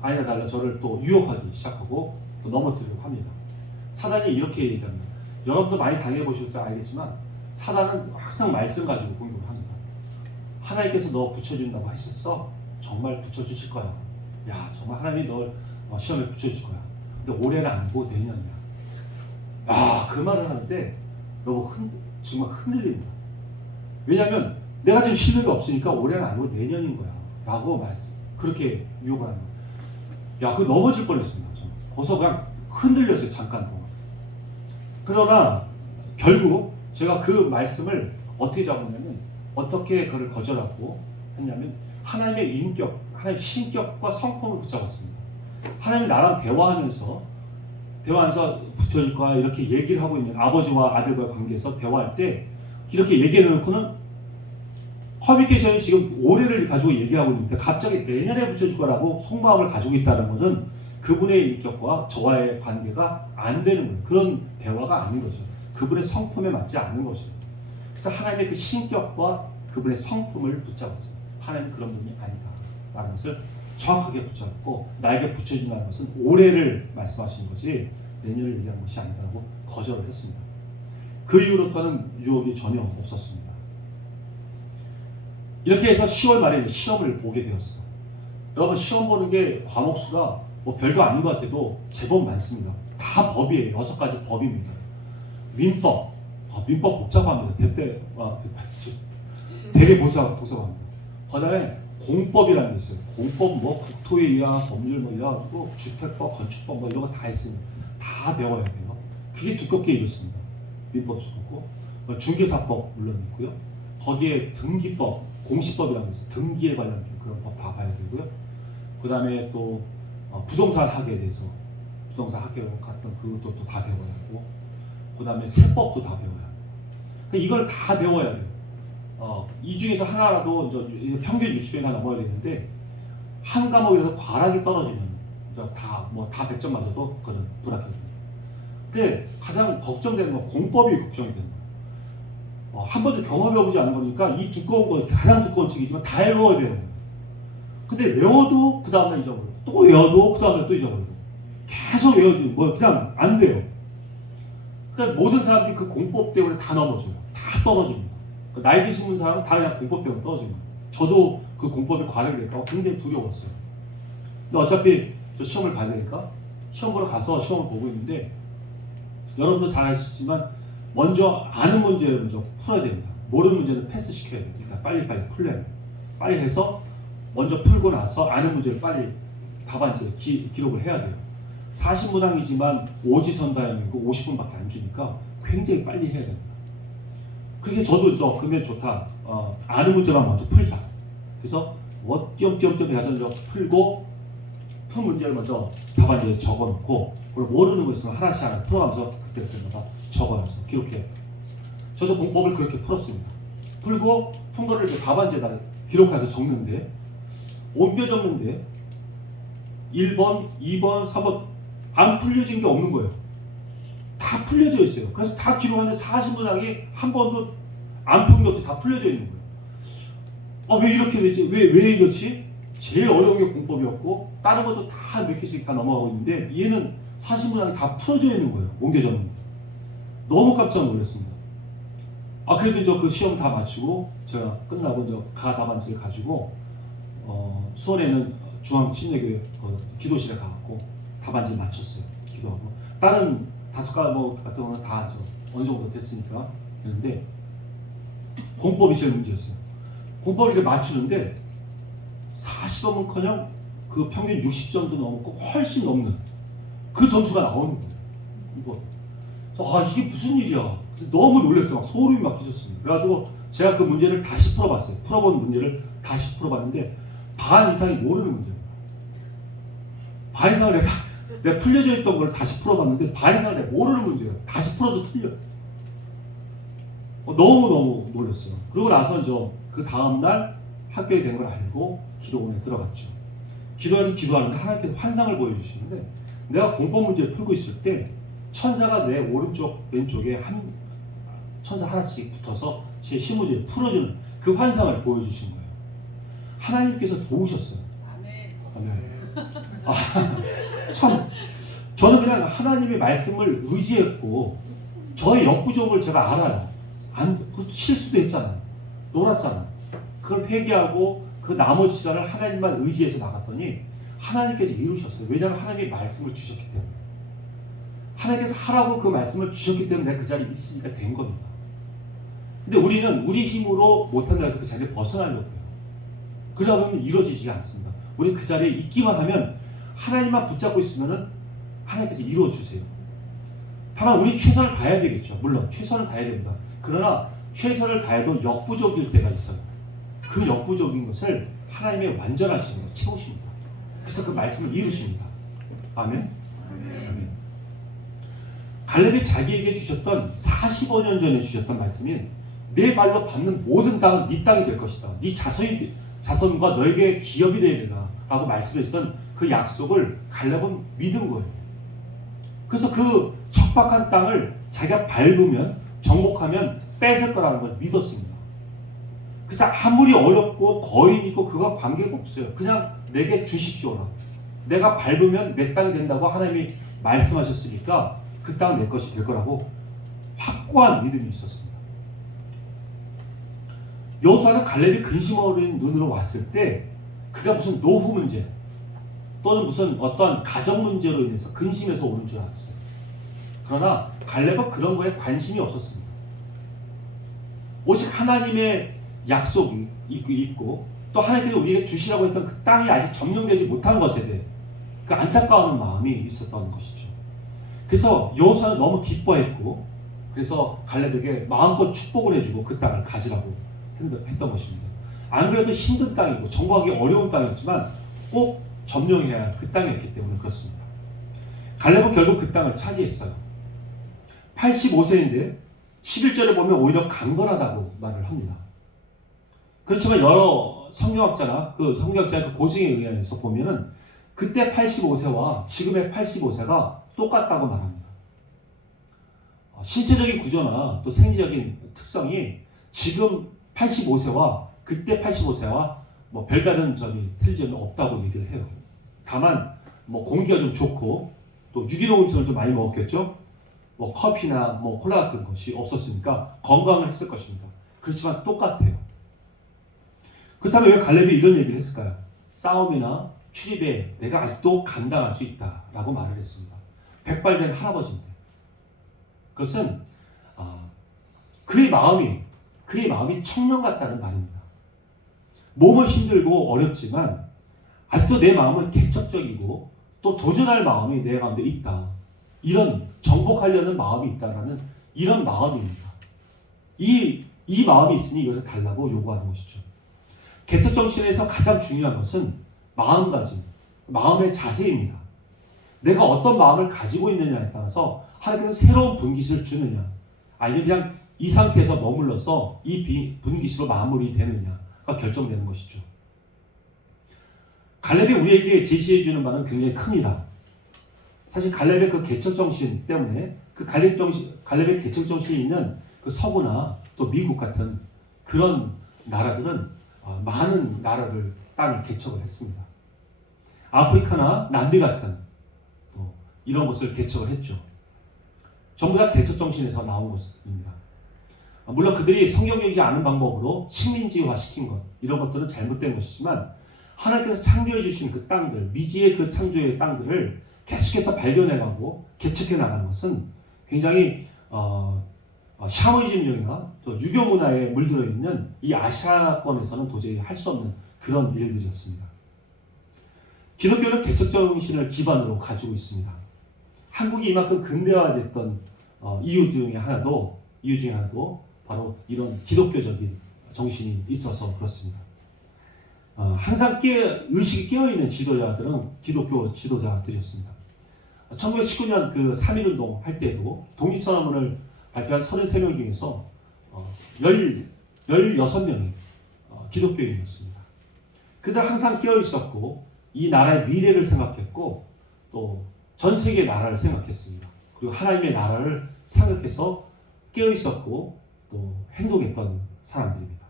아니나 달라 저를 또 유혹하기 시작하고 또 넘어뜨리려고 합니다. 사단이 이렇게 얘기합니다. 여러분도 많이 당해보셔서 알겠지만 사단은 항상 말씀 가지고 공격을 합니다. 하나님께서 너 붙여준다고 하셨어? 정말 붙여주실 거야. 야 정말 하나님이 널 시험에 붙여줄 거야. 근데 올해는 아니고 내년이야. 그 말을 하는데 여러분 정말 흔들립니다. 왜냐하면 내가 지금 실력이 없으니까 올해는 아니고 내년인 거야 라고 그렇게 유혹을 하는 거야. 그거 넘어질 뻔했습니다. 저는. 거기서 그냥 흔들렸어요. 잠깐 동안. 그러나 결국 제가 그 말씀을 어떻게 잡았냐면 어떻게 그걸 거절하고 했냐면 하나님의 인격, 하나님의 신격과 성품을 붙잡았습니다. 하나님이 나랑 대화하면서 붙여줄 거야 이렇게 얘기를 하고 있는 아버지와 아들과의 관계에서 대화할 때 이렇게 얘기해놓고는 커뮤니케이션이 지금 올해를 가지고 얘기하고 있는데 갑자기 내년에 붙여줄 거라고 속마음을 가지고 있다는 것은 그분의 인격과 저와의 관계가 안 되는 거예요. 그런 대화가 아닌 거죠. 그분의 성품에 맞지 않는 거죠. 그래서 하나님의 그 신격과 그분의 성품을 붙잡았어요. 하나님은 그런 분이 아니다 라는 것을 정확하게 붙잡고 나에게 붙여준다는 것은 올해를 말씀하시는 거지 내년을 얘기하는 것이 아니라고 거절을 했습니다. 그 이후로부터는 유혹이 전혀 없었습니다. 이렇게 해서 10월 말에 시험을 보게 되었어요. 여러분 시험 보는 게 과목 수가 뭐 별거 아닌 것 같아도 제법 많습니다. 다 법이에요. 6가지 법입니다. 민법, 민법 복잡합니다. 되게 복잡합니다. 그 다음에 공법이라는 게 있어요. 공법 뭐 국토에 의한 법률 뭐 이래가지고 주택법, 건축법 뭐 이런 거 다 있습니다. 다 배워야 돼요. 그게 두껍게 이렇습니다. 민법 두껍고 중개사법 물론 있고요. 거기에 등기법, 공시법이라는 게 있어요. 등기에 관련된 그런 법 다 봐야 되고요. 그 다음에 또 부동산 학에 대해서 부동산 학교 같은 그것도 또 다 배워야 하고 그 다음에 세법도 다 배워야 해요. 그러니까 이걸 다 배워야 돼요. 이 중에서 하나라도 평균 60점이 넘어야 되는데 한 과목에서 과락이 떨어지면 다 100점 맞아도 그건 불합격입니다. 근데 가장 걱정되는 건 공법이 걱정이 되는 거예요. 한 번도 경험해보지 않은 거니까 이 두꺼운 거 가장 두꺼운 책이지만 다 외워야 되는 거예요. 근데 외워도 그 다음날 잊어버리고 또 외워도 그 다음날 또 잊어버리고 계속 외워도 그냥 안 돼요. 그러니까 모든 사람들이 그 공법 때문에 다 넘어져요. 다 떨어집니다. 나이 드신 사람은 다 그냥 공법 때문에 떨어집니다. 저도 그 공법에 과락이 될까 봐 굉장히 두려웠어요. 근데 어차피 저 시험을 봐야 되니까 시험 보러 가서 시험을 보고 있는데 여러분도 잘 아시지만 먼저 아는 문제를 먼저 풀어야 됩니다. 모르는 문제는 패스 시켜야 돼요. 일단 빨리 풀려야 돼요. 빨리 해서 먼저 풀고 나서 아는 문제를 빨리 답안지에 기록을 해야 돼요. 40문항이지만 오지선다형이고 50분밖에 안 주니까 굉장히 빨리 해야 됩니다. 그게 저도 그러면 좋다. 아는 문제만 먼저 풀자. 그래서 띄엄띄엄 해서 풀고 푼 문제를 먼저 답안지에 적어놓고 그리고 모르는 거 있으면 하나씩 하나 풀어가면서 그때마다 적어놔서 기록해요. 저도 공법을 그렇게 풀었습니다. 풀고 푼 거를 답안지에다 기록해서 적는데 옮겨 적는데 1번, 2번, 3번 안 풀려진 게 없는 거예요. 다 풀려져 있어요. 그래서 다 기록하는데 40문항이 한 번도 안 푼 게 없이 다 풀려져 있는 거예요. 왜 이렇게 됐지? 왜 이렇지? 제일 어려운 게 공법이었고 다른 것도 다 몇 개씩 다 넘어가고 있는데 얘는 40문항이 다 풀어져 있는 거예요. 옮겨져 있는 거예요. 너무 깜짝 놀랐습니다. 그래도 이제 그 시험 다 마치고 제가 끝나고 이제 답안지를 가지고 수원에는 중앙침례교회 기도실에 가갖고 답안지를 맞췄어요. 기도하고 다른 5과목 같은 거는 다 어느 정도 됐으니까 했는데 공법이 제일 문제였어요. 공법을 이렇게 맞추는데 40번은커녕 그 평균 60점도 넘고 훨씬 넘는 그 점수가 나오는 거예요. 이거. 이게 무슨 일이야. 너무 놀랐어요. 막 소름이 막 끼쳤습니다. 그래가지고 제가 그 문제를 다시 풀어봤어요. 풀어본 문제를 다시 풀어봤는데 반 이상이 모르는 문제예요. 반 이상을 내가 풀려져 있던 걸 다시 풀어봤는데 반 이상을 내가 모르는 문제예요. 다시 풀어도 틀려. 너무너무 놀랐어요. 그러고 나서 그 다음날 합격이 된 걸 알고 기도원에 들어갔죠. 기도에서 기도하는데 하나님께서 환상을 보여주시는데 내가 공법 문제를 풀고 있을 때 천사가 내 오른쪽 왼쪽에 천사 하나씩 붙어서 제 시문제를 풀어주는 그 환상을 보여주신 거예요. 하나님께서 도우셨어요. 아멘. 참 저는 그냥 하나님의 말씀을 의지했고 저의 역부족을 제가 알아요. 그것도 실수도 했잖아요. 놀았잖아요. 그걸 회개하고 그 나머지 시간을 하나님만 의지해서 나갔더니 하나님께서 이루셨어요. 왜냐하면 하나님의 말씀을 주셨기 때문에. 하나님께서 하라고 그 말씀을 주셨기 때문에 내가 그 자리에 있으니까 된 겁니다. 근데 우리는 우리 힘으로 못한다고 해서 그 자리에 벗어나려고 해요. 그러다 보면 이루어지지 않습니다. 우리 그 자리에 있기만 하면 하나님만 붙잡고 있으면 하나님께서 이루어주세요. 다만 우리 최선을 다해야 되겠죠. 물론 최선을 다해야 됩니다. 그러나 최선을 다해도 역부족일 때가 있어요. 그 역부족인 것을 하나님의 완전하신 것 채우십니다. 그래서 그 말씀을 이루십니다. 아멘. 아멘. 갈렙이 자기에게 주셨던 45년 전에 주셨던 말씀이 내 발로 밟는 모든 땅은 네 땅이 될 것이다. 네 자손과 너에게 기업이 되어야 된다. 라고 말씀하셨던 그 약속을 갈렙은 믿은 거예요. 그래서 그 척박한 땅을 자기가 밟으면 정복하면 뺏을 거라는 걸 믿었습니다. 그래서 아무리 어렵고 거인 있고 그거 관계가 없어요. 그냥 내게 주십시오라. 내가 밟으면 내 땅이 된다고 하나님이 말씀하셨으니까 그 땅은 내 것이 될 거라고 확고한 믿음이 있었습니다. 여호수아는 갈렙이 근심 어린 눈으로 왔을 때 그가 무슨 노후 문제 또는 무슨 어떤 가정 문제로 인해서 근심해서 오는 줄 알았어요. 그러나 갈렙은 그런 거에 관심이 없었습니다. 오직 하나님의 약속이 있고 또 하나님께서 우리에게 주시라고 했던 그 땅이 아직 점령되지 못한 것에 대해 그 안타까운 마음이 있었던 것이죠. 그래서 여호수아는 너무 기뻐했고 그래서 갈렙에게 마음껏 축복을 해주고 그 땅을 가지라고 했던 것입니다. 안 그래도 힘든 땅이고 정복하기 어려운 땅이었지만 꼭 점령해야 할 그 땅이었기 때문에 그렇습니다. 갈렙은 결국 그 땅을 차지했어요. 85세인데 11절에 보면 오히려 강건하다고 말을 합니다. 그렇지만 여러 성경학자나 그 성경학자의 그 고증에 의해서 보면은 그때 85세와 지금의 85세가 똑같다고 말합니다. 신체적인 구조나 또 생리적인 특성이 지금 85세와 그때 85세와 뭐 별다른 점이 틀린 점이 없다고 얘기를 해요. 다만 뭐 공기가 좀 좋고 또 유기농 음식을 좀 많이 먹었겠죠. 뭐 커피나 뭐 콜라 같은 것이 없었으니까 건강을 했을 것입니다. 그렇지만 똑같아요. 그렇다면 왜 갈렙이 이런 얘기를 했을까요? 싸움이나 출입에 내가 아직도 감당할 수 있다라고 말을 했습니다. 백발된 할아버지인데 그것은 그의 마음이 청년 같다는 말입니다. 몸은 힘들고 어렵지만 아직도 내 마음은 개척적이고 또 도전할 마음이 내 가운데 있다. 이런 정복하려는 마음이 있다라는 이런 마음입니다. 이 마음이 있으니 이것을 달라고 요구하는 것이죠. 개척 정신에서 가장 중요한 것은 마음가짐, 마음의 자세입니다. 내가 어떤 마음을 가지고 있느냐에 따라서 하나님께서 새로운 분깃을 주느냐 아니면 그냥 이 상태에서 머물러서 이 분깃으로 마무리되느냐가 결정되는 것이죠. 갈렙이 우리에게 제시해주는 바는 굉장히 큽니다. 사실 갈렙의 그 개척정신 때문에 그 갈렙의 개척정신이 있는 그 서구나 또 미국 같은 그런 나라들은 많은 나라를 땅을 개척을 했습니다. 아프리카나 남미 같은 또 이런 곳을 개척을 했죠. 전부 다 개척정신에서 나온 것입니다. 물론 그들이 성경적이지 않은 방법으로 식민지화시킨 것 이런 것들은 잘못된 것이지만 하나님께서 창조해 주신 그 땅들 미지의 그 창조의 땅들을 계속해서 발견해가고 개척해 나가는 것은 굉장히 샤머니즘적이나 또 유교 문화에 물들어 있는 이 아시아권에서는 도저히 할 수 없는 그런 일들이었습니다. 기독교는 개척 정신을 기반으로 가지고 있습니다. 한국이 이만큼 근대화됐던 이유 중에 하나도 바로 이런 기독교적인 정신이 있어서 그렇습니다. 항상 의식이 깨어있는 지도자들은 기독교 지도자들이었습니다. 1919년 그 3.1운동 할 때도 독립선언문을 발표한 33명 중에서 16명이 기독교인이었습니다. 그들 항상 깨어있었고 이 나라의 미래를 생각했고 또 전 세계의 나라를 생각했습니다. 그리고 하나님의 나라를 생각해서 깨어있었고 또 행동했던 사람들입니다.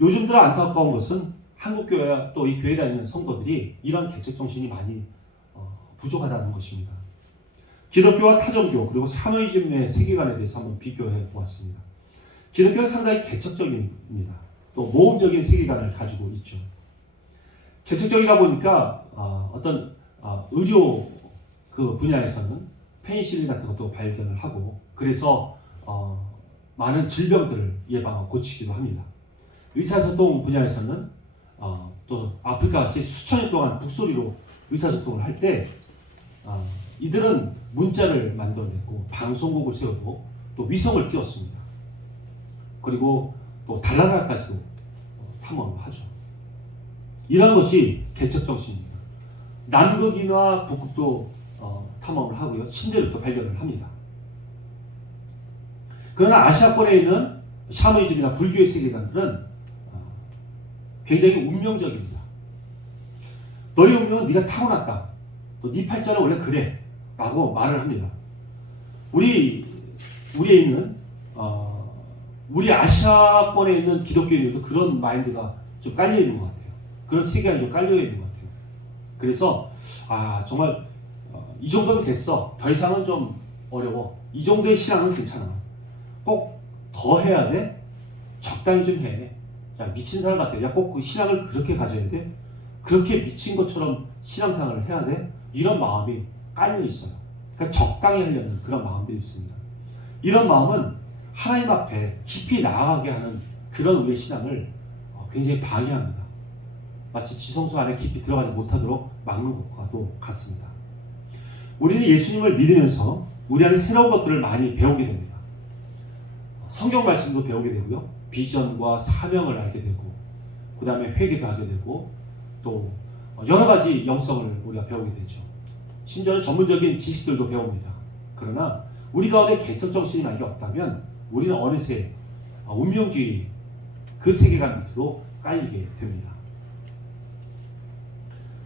요즘 들어 안타까운 것은 한국교회와 또 이 교회 다니는 성도들이 이러한 개척 정신이 많이 부족하다는 것입니다. 기독교와 타종교 그리고 사모이즘의 세계관에 대해서 한번 비교해 보았습니다. 기독교는 상당히 개척적입니다. 또 모험적인 세계관을 가지고 있죠. 개척적이다 보니까 어떤 의료 그 분야에서는 페니실린 같은 것도 발견을 하고 그래서 많은 질병들을 예방하고 고치기도 합니다. 의사소통 분야에서는 또 아프리카 같이 수천 년 동안 북소리로 의사소통을 할 때 이들은 문자를 만들어냈고 방송국을 세우고 또 위성을 띄웠습니다. 그리고 또 달나라까지도 탐험을 하죠. 이러한 것이 개척 정신입니다. 남극이나 북극도 탐험을 하고요. 신대륙도 발견을 합니다. 그러나 아시아권에 있는 샤머니즘이나 불교의 세계관들은 굉장히 운명적입니다. 너의 운명은 네가 타고났다. 또 네 팔자는 원래 그래. 라고 말을 합니다. 우리에 있는 우리 아시아권에 있는 기독교인들도 그런 마인드가 좀 깔려 있는 것 같아요. 그런 세계관이 좀 깔려 있는 것 같아요. 그래서 정말 이 정도면 됐어. 더 이상은 좀 어려워. 이 정도의 신앙은 괜찮아. 꼭 더 해야 돼? 적당히 좀 해. 야, 미친 사람 같아. 야, 꼭 그 신앙을 그렇게 가져야 돼? 그렇게 미친 것처럼 신앙생활을 해야 돼? 이런 마음이 깔려 있어요. 그러니까 적당히 하려는 그런 마음들이 있습니다. 이런 마음은 하나님 앞에 깊이 나아가게 하는 그런 우리의 신앙을 굉장히 방해합니다. 마치 지성소 안에 깊이 들어가지 못하도록 막는 것과도 같습니다. 우리는 예수님을 믿으면서 우리 안에 새로운 것들을 많이 배우게 됩니다. 성경 말씀도 배우게 되고요. 비전과 사명을 알게 되고 그 다음에 회개도 하게 되고 또 여러 가지 영성을 우리가 배우게 되죠. 심지어는 전문적인 지식들도 배웁니다. 그러나 우리 가운데 개척 정신이 만약에 없다면 우리는 어느새 운명주의 그 세계관 밑으로 깔리게 됩니다.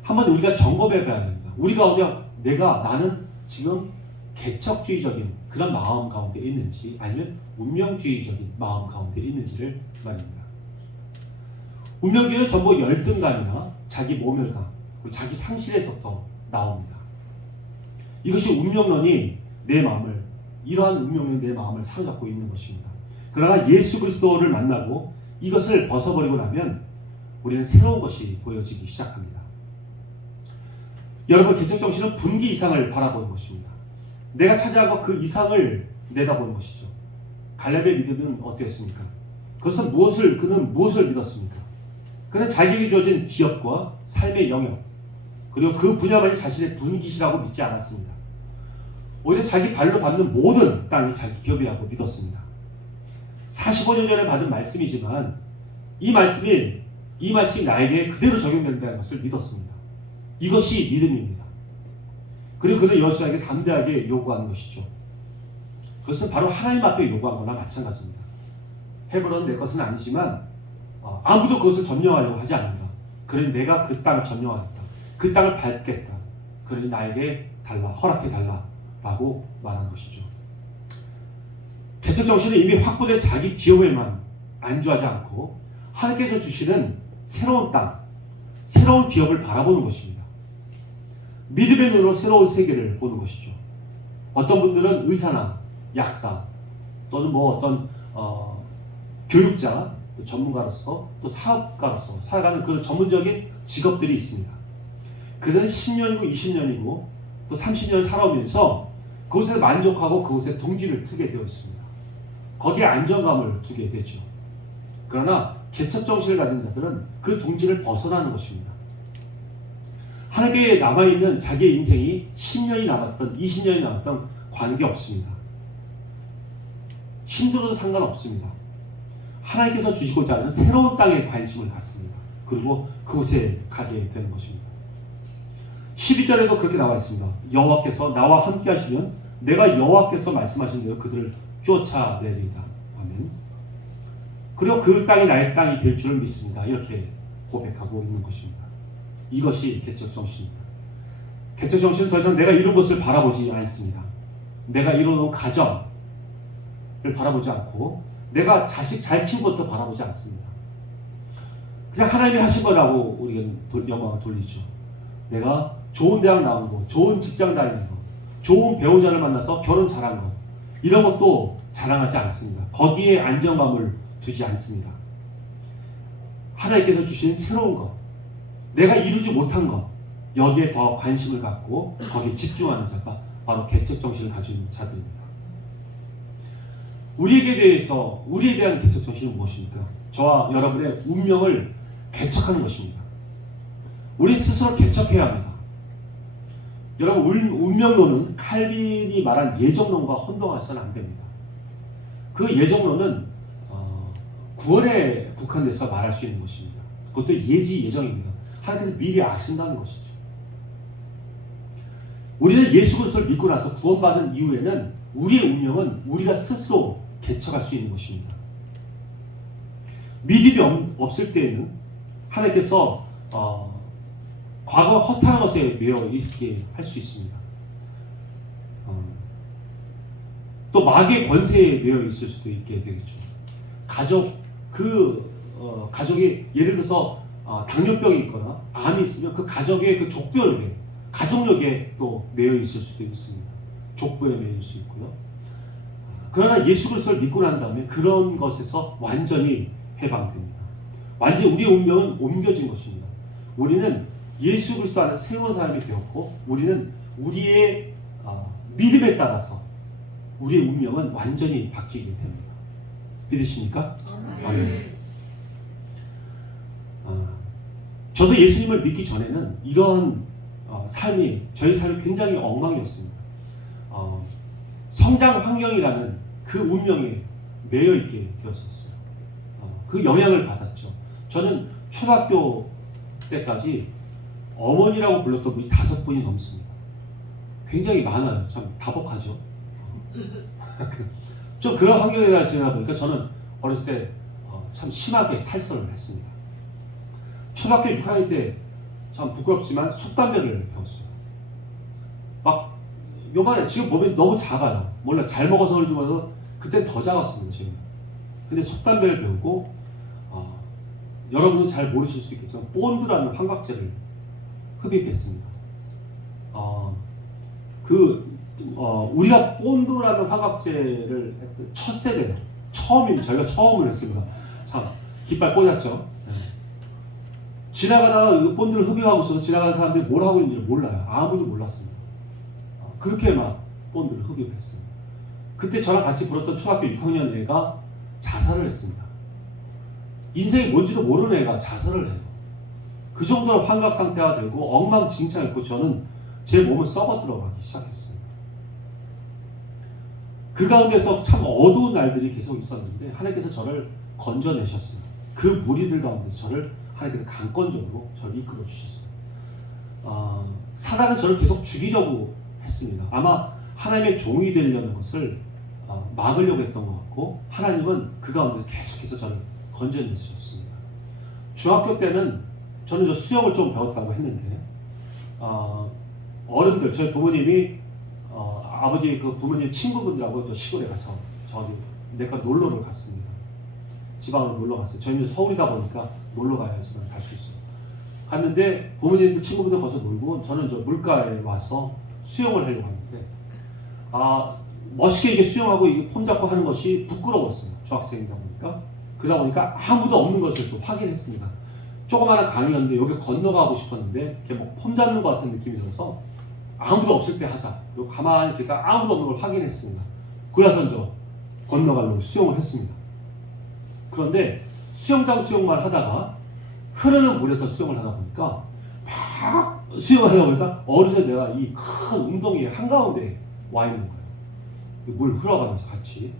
한번 우리가 점검해 봐야 됩니다. 우리 가운데 나는 지금 개척주의적인 그런 마음 가운데 있는지 아니면 운명주의적인 마음 가운데 있는지를 말입니다. 운명주의는 전부 열등감이나 자기 모멸감 그리고 자기 상실에서부터 나옵니다. 이것이 운명론이 이러한 운명론이 내 마음을 사로잡고 있는 것입니다. 그러나 예수 그리스도를 만나고 이것을 벗어버리고 나면 우리는 새로운 것이 보여지기 시작합니다. 여러분, 개척 정신은 분기 이상을 바라보는 것입니다. 내가 차지한 것 그 이상을 내다보는 것이죠. 갈렙의 믿음은 어땠습니까? 그는 무엇을 믿었습니까? 그는 자기에게 주어진 기업과 삶의 영역 그리고 그 분야만이 자신의 분깃이라고 믿지 않았습니다. 오히려 자기 발로 밟는 모든 땅이 자기 기업이라고 믿었습니다. 45년 전에 받은 말씀이지만 이 말씀이 나에게 그대로 적용된다는 것을 믿었습니다. 이것이 믿음입니다. 그리고 그는 여호수아에게 담대하게 요구하는 것이죠. 그것은 바로 하나님 앞에 요구한 거나 마찬가지입니다. 헤브론은 내 것은 아니지만 아무도 그것을 점령하려고 하지 않는다. 그러니 내가 그 땅을 점령하겠다. 그 땅을 밟겠다. 그러니 나에게 허락해 달라 라고 말한 것이죠. 개척 정신은 이미 확보된 자기 기업에만 안주하지 않고 하나님께서 주시는 새로운 땅, 새로운 기업을 바라보는 것입니다. 믿음의 눈으로 새로운 세계를 보는 것이죠. 어떤 분들은 의사나 약사 또는 어떤 교육자, 전문가로서 또 사업가로서 살아가는 그런 전문적인 직업들이 있습니다. 그들은 10년이고 20년이고 또 30년을 살아오면서 그곳에 만족하고 그곳에 둥지를 트게 되어 있습니다. 거기에 안정감을 두게 되죠. 그러나 개척 정신을 가진 자들은 그 둥지를 벗어나는 것입니다. 하나님께 남아있는 자기의 인생이 10년이 남았던 20년이 남았던 관계없습니다. 힘들어도 상관없습니다. 하나님께서 주시고자 하는 새로운 땅에 관심을 갖습니다. 그리고 그곳에 가게 되는 것입니다. 12절에도 그렇게 나와 있습니다. 여호와께서 나와 함께 하시면 내가 여호와께서 말씀하신 대로 그들을 쫓아내리다. 아멘. 그리고 그 땅이 나의 땅이 될 줄을 믿습니다. 이렇게 고백하고 있는 것입니다. 이것이 개척 정신입니다. 개척 정신은 더 이상 내가 이룬 것을 바라보지 않습니다. 내가 이루는 가정을 바라보지 않고 내가 자식 잘 키운 것도 바라보지 않습니다. 그냥 하나님이 하신 거라고 우리는 영광을 돌리죠. 내가 좋은 대학 나오고 좋은 직장 다니는 거, 좋은 배우자를 만나서 결혼 잘한 거, 이런 것도 자랑하지 않습니다. 거기에 안정감을 두지 않습니다. 하나님께서 주신 새로운 것, 내가 이루지 못한 것, 여기에 더 관심을 갖고 거기에 집중하는 자가 바로 개척 정신을 가지고 있는 자들입니다. 우리에 대한 개척 정신은 무엇입니까? 저와 여러분의 운명을 개척하는 것입니다. 우리 스스로 개척해야 합니다. 여러분, 운명론은 칼빈이 말한 예정론과 혼동해서는 안 됩니다. 그 예정론은 구원에 국한돼서 말할 수 있는 것입니다. 그것도 예정입니다. 하나님께서 미리 아신다는 것이죠. 우리는 예수 그리스도를 믿고 나서 구원받은 이후에는 우리의 운명은 우리가 스스로 개척할 수 있는 것입니다. 믿음이 없을 때에는 하나님께서 과거 허탄한 것에 매여 있게 할 수 있습니다. 또 마귀의 권세에 매여 있을 수도 있게 되겠죠. 가족이 예를 들어서 당뇨병이 있거나 암이 있으면 그 가족의 그 족벽에, 가족력에 또 매여 있을 수도 있습니다. 족보에 매일 수 있고요. 그러나 예수 그리스도를 믿고 난 다음에 그런 것에서 완전히 해방됩니다. 완전히 우리의 운명은 옮겨진 것입니다. 우리는 예수 그리스도 안에 새로운 사람이 되었고, 우리는 우리의 믿음에 따라서 우리의 운명은 완전히 바뀌게 됩니다. 믿으십니까? 아멘. 저도 예수님을 믿기 전에는 이런 저희 삶이 굉장히 엉망이었습니다. 성장 환경이라는 그 운명에 매여 있게 되었었어요. 그 영향을 받았죠. 저는 초등학교 때까지 어머니라고 불렀던 분이 5분이 넘습니다. 굉장히 많아요. 참 다복하죠. 좀 그런 환경에 지내다 보니까 저는 어렸을 때 참 심하게 탈선을 했습니다. 초등학교 6학년 때 참 부끄럽지만 속담배를 배웠어요. 막 요만해. 지금 보면 너무 작아요. 몰라, 잘 먹어서 그런지 몰라도 그때 더 작았습니다. 지금. 근데 속담배를 배우고 여러분은 잘 모르실 수 있겠지만 본드라는 환각제를 흡입했습니다. 우리가 본드라는 환각제를 첫 세대예요. 저희가 처음을 했습니다. 참 깃발 꽂았죠. 네. 지나가다가 이 본드를 흡입하고 있어서 지나가는 사람들이 뭘 하고 있는지 몰라요. 아무도 몰랐습니다. 그렇게 막 본드를 흡입했습니다. 그때 저랑 같이 불었던 초등학교 6학년 애가 자살을 했습니다. 인생이 뭔지도 모르는 애가 자살을 해요. 그 정도로 환각 상태가 되고 엉망진창했고 저는 제 몸을 썩어 들어가기 시작했어요. 그 가운데서 참 어두운 날들이 계속 있었는데 하나님께서 저를 건져내셨습니다. 그 무리들 가운데서 저를 하나님께서 강권적으로 저를 이끌어 주셨어요. 사단은 저를 계속 죽이려고 했습니다. 아마 하나님의 종이 되려는 것을 막으려고 했던 것 같고 하나님은 그 가운데서 계속해서 저를 건져내셨습니다. 중학교 때는 저는 수영을 좀 배웠다고 했는데 어른들, 저희 부모님이 아버지 그 부모님 친구분들하고 저 시골에 가서 저기 내가 놀러를 갔습니다. 지방으로 놀러 갔어요. 저희는 서울이다 보니까 놀러 가야지만 갈 수 있어요. 갔는데 부모님들 친구분들 가서 놀고 저는 저 물가에 와서 수영을 하려고 하는데 멋있게 이게 수영하고 이게 폼 잡고 하는 것이 부끄러웠어요. 중학생이다 보니까. 그러다 보니까 아무도 없는 것을 좀 확인했습니다. 조그마한 강이었는데 여기 건너가고 싶었는데 이렇게 뭐 폼 잡는 것 같은 느낌이 들어서 아무도 없을 때 하자. 가만히 있다가 아무도 없는 걸 확인했습니다. 그래서 저 건너가려고 수영을 했습니다. 그런데 수영만 하다가 흐르는 물에서 수영을 하다 보니까 막 수영을 하다 보니까 어느새 내가 이 큰 웅덩이 한가운데 와 있는 거예요. 물 흘러가면서 같이.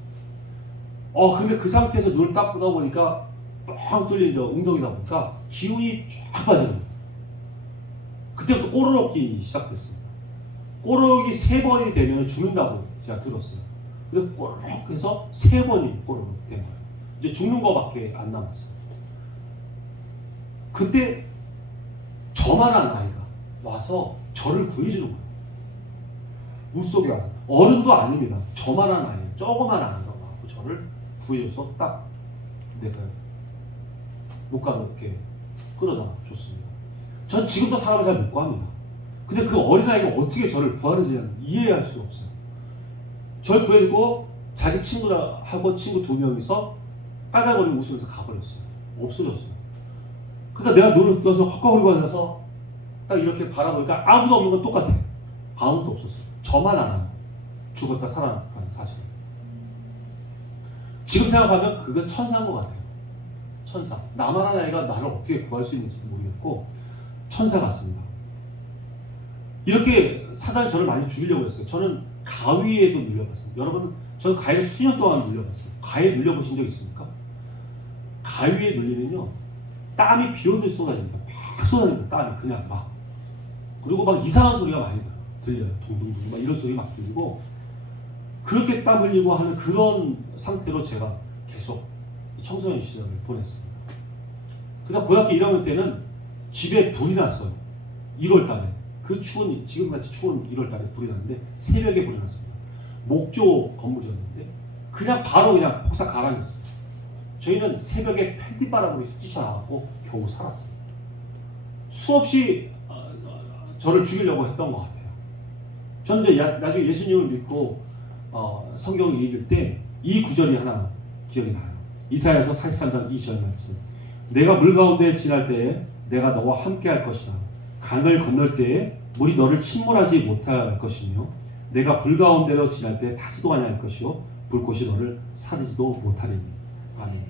근데 그 상태에서 눈을 딱 보다 보니까 뻥 뚫린 웅덩이다 보니까 기운이 쫙 빠지는 거예요. 그때부터 꼬르륵기 시작됐습니다. 꼬르륵이 3번이 되면 죽는다고 제가 들었어요. 근데 꼬르륵 해서 3번이 꼬르륵 된 거예요. 이제 죽는 거밖에 안 남았어요. 그때 저만한 아이가 와서 저를 구해주는 거예요. 물속에 와서. 어른도 아닙니다. 저만한 아이, 조그만 아이가 와서 저를 구해줘서 딱 내가 목가로 이렇게 끌어다 줬습니다. 전 지금도 사람을 잘 못 구합니다. 근데 그 어린아이가 어떻게 저를 구하는지는 이해할 수가 없어요. 저를 구해주고 자기 친구하고 친구 2명이서 깔깔거리고 웃으면서 가버렸어요. 없어졌어요. 그러니까 내가 눈을 떠서 헉헉거리고 앉아서 딱 이렇게 바라보니까 아무도 없는 건 똑같아. 아무도 없었어요. 저만 알아요. 죽었다 살아났다는 사실. 지금 생각하면 그거 천사인 것 같아요. 천사. 나만 한 아이가 나를 어떻게 구할 수 있는지도 모르겠고 천사 같습니다. 이렇게 사단이 저를 많이 죽이려고 했어요. 저는 가위에도 눌려봤어요. 여러분, 저는 가위를 수년 동안 눌려봤어요. 가위에 눌려보신 적 있습니까? 가위에 눌리면요, 땀이 비 오듯이 쏟아집니다. 막 쏟아집니다. 땀이 그냥 막. 그리고 막 이상한 소리가 많이 들려요. 둥둥둥 막 이런 소리 막 들리고, 그렇게 땀 흘리고 하는 그런 상태로 제가 계속 청소년 시절을 보냈습니다. 그다음 고등학교 1학년 때는 집에 불이 났어요. 1월 달에. 그 추운, 지금같이 추운 1월 달에 불이 났는데 새벽에 불이 났습니다. 목조 건물이었는데 그냥 바로 그냥 폭삭 가라앉았어요. 저희는 새벽에 팬티바람으로 뛰쳐나갔고 겨우 살았어요. 수없이 저를 죽이려고 했던 것 같아요. 저는 이제 나중에 예수님을 믿고 성경을 읽을 때 이 구절이 하나 기억이 나요. 이사야서 43장 2절 말씀. 내가 물 가운데 지날 때에 내가 너와 함께 할 것이다. 강을 건널 때에 물이 너를 침몰하지 못할 것이며 내가 불 가운데로 지날 때 타지도 아니할 것이요 불꽃이 너를 사르지도 못하리니. 아멘.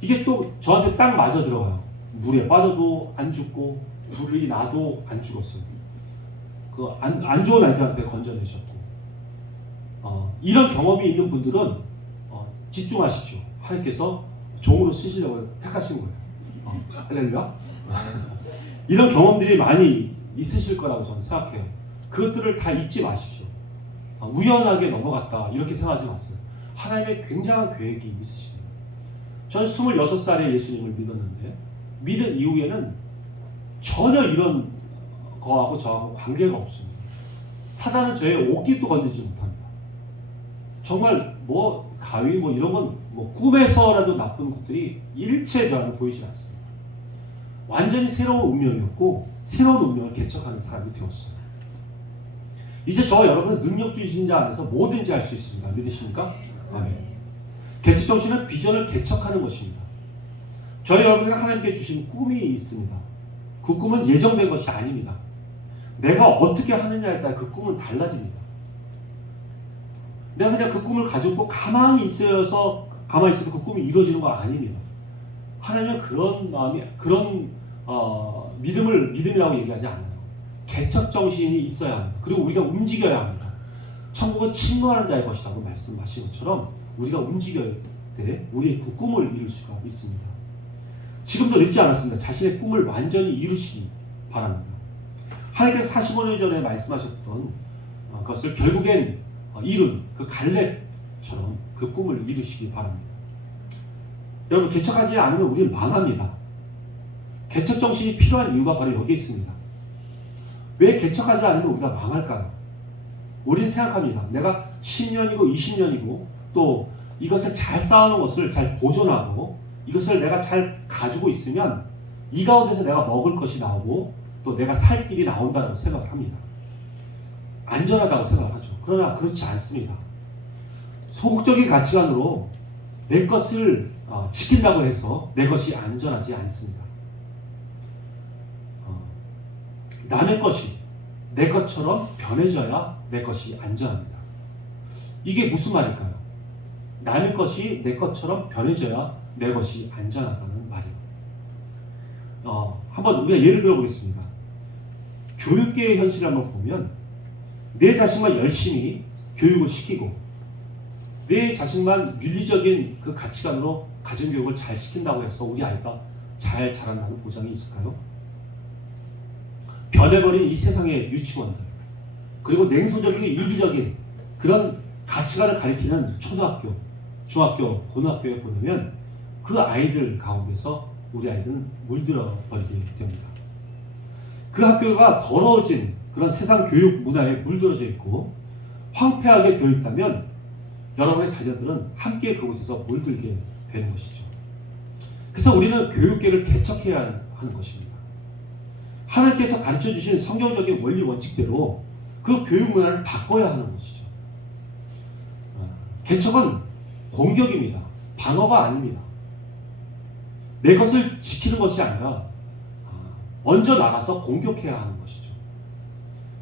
이게 또 저한테 딱 맞아 들어가요. 물에 빠져도 안 죽고 불이 나도 안 죽었어요. 그 안 좋은 아이들한테 건져내셨고, 이런 경험이 있는 분들은 집중하십시오. 하나님께서 종으로 쓰시려고 택하신 거예요. 할렐루야. 이런 경험들이 많이 있으실 거라고 저는 생각해요. 그것들을 다 잊지 마십시오. 우연하게 넘어갔다 이렇게 생각하지 마세요. 하나님의 굉장한 계획이 있으십니다. 저는 26살에 예수님을 믿었는데 믿은 이후에는 전혀 이런 거하고 저하고 관계가 없습니다. 사단은 저의 옷깃도 건들지 못합니다. 정말 뭐 가위 뭐 이런 건 뭐 꿈에서라도 나쁜 것들이 일체 저한테 보이지 않습니다. 완전히 새로운 운명이었고 새로운 운명을 개척하는 사람이 되었어요. 이제 저와 여러분은 능력 주신 자 안에서 뭐든지 할 수 있습니다. 믿으십니까? 아멘. 개척 정신은 비전을 개척하는 것입니다. 저희 여러분에게 하나님께 주신 꿈이 있습니다. 그 꿈은 예정된 것이 아닙니다. 내가 어떻게 하느냐에 따라 그 꿈은 달라집니다. 내가 그냥 그 꿈을 가지고 가만히 있어도 그 꿈이 이루어지는 거 아닙니다. 하나님은 그런 마음이, 그런 믿음이라고 얘기하지 않아요. 개척 정신이 있어야 합니다. 그리고 우리가 움직여야 합니다. 천국은 침노하는 자의 것이라고 말씀하신 것처럼 우리가 움직일 때 우리의 그 꿈을 이룰 수가 있습니다. 지금도 늦지 않았습니다. 자신의 꿈을 완전히 이루시기 바랍니다. 하나님께서 45년 전에 말씀하셨던 것을 결국엔 이룬 그 갈렙처럼 그 꿈을 이루시기 바랍니다. 여러분, 개척하지 않으면 우리는 망합니다. 개척 정신이 필요한 이유가 바로 여기에 있습니다. 왜 개척하지 않으면 우리가 망할까요? 우리는 생각합니다. 내가 10년이고 20년이고 또 이것을 잘 쌓아놓은 것을 잘 보존하고 이것을 내가 잘 가지고 있으면 이 가운데서 내가 먹을 것이 나오고 또 내가 살 길이 나온다고 생각을 합니다. 안전하다고 생각을 하죠. 그러나 그렇지 않습니다. 소극적인 가치관으로 내 것을 지킨다고 해서 내 것이 안전하지 않습니다. 남의 것이 내 것처럼 변해져야 내 것이 안전합니다. 이게 무슨 말일까요? 남의 것이 내 것처럼 변해져야 내 것이 안전하다는 말이에요. 한번 우리가 예를 들어보겠습니다. 교육계의 현실을 한번 보면 내 자식만 열심히 교육을 시키고 내 자식만 윤리적인 그 가치관으로 가정교육을 잘 시킨다고 해서 우리 아이가 잘 자란다는 보장이 있을까요? 변해버린 이 세상의 유치원들, 그리고 냉소적이고 이기적인 그런 가치관을 가리키는 초등학교, 중학교, 고등학교에 보내면 그 아이들 가운데서 우리 아이들은 물들어 버리게 됩니다. 그 학교가 더러워진 그런 세상 교육 문화에 물들어져 있고 황폐하게 되어 있다면 여러분의 자녀들은 함께 그곳에서 물들게 되는 것이죠. 그래서 우리는 교육계를 개척해야 하는 것입니다. 하나님께서 가르쳐 주신 성경적인 원리 원칙대로 그 교육 문화를 바꿔야 하는 것이죠. 개척은 공격입니다. 방어가 아닙니다. 내 것을 지키는 것이 아니라 먼저 나가서 공격해야 하는 것이죠.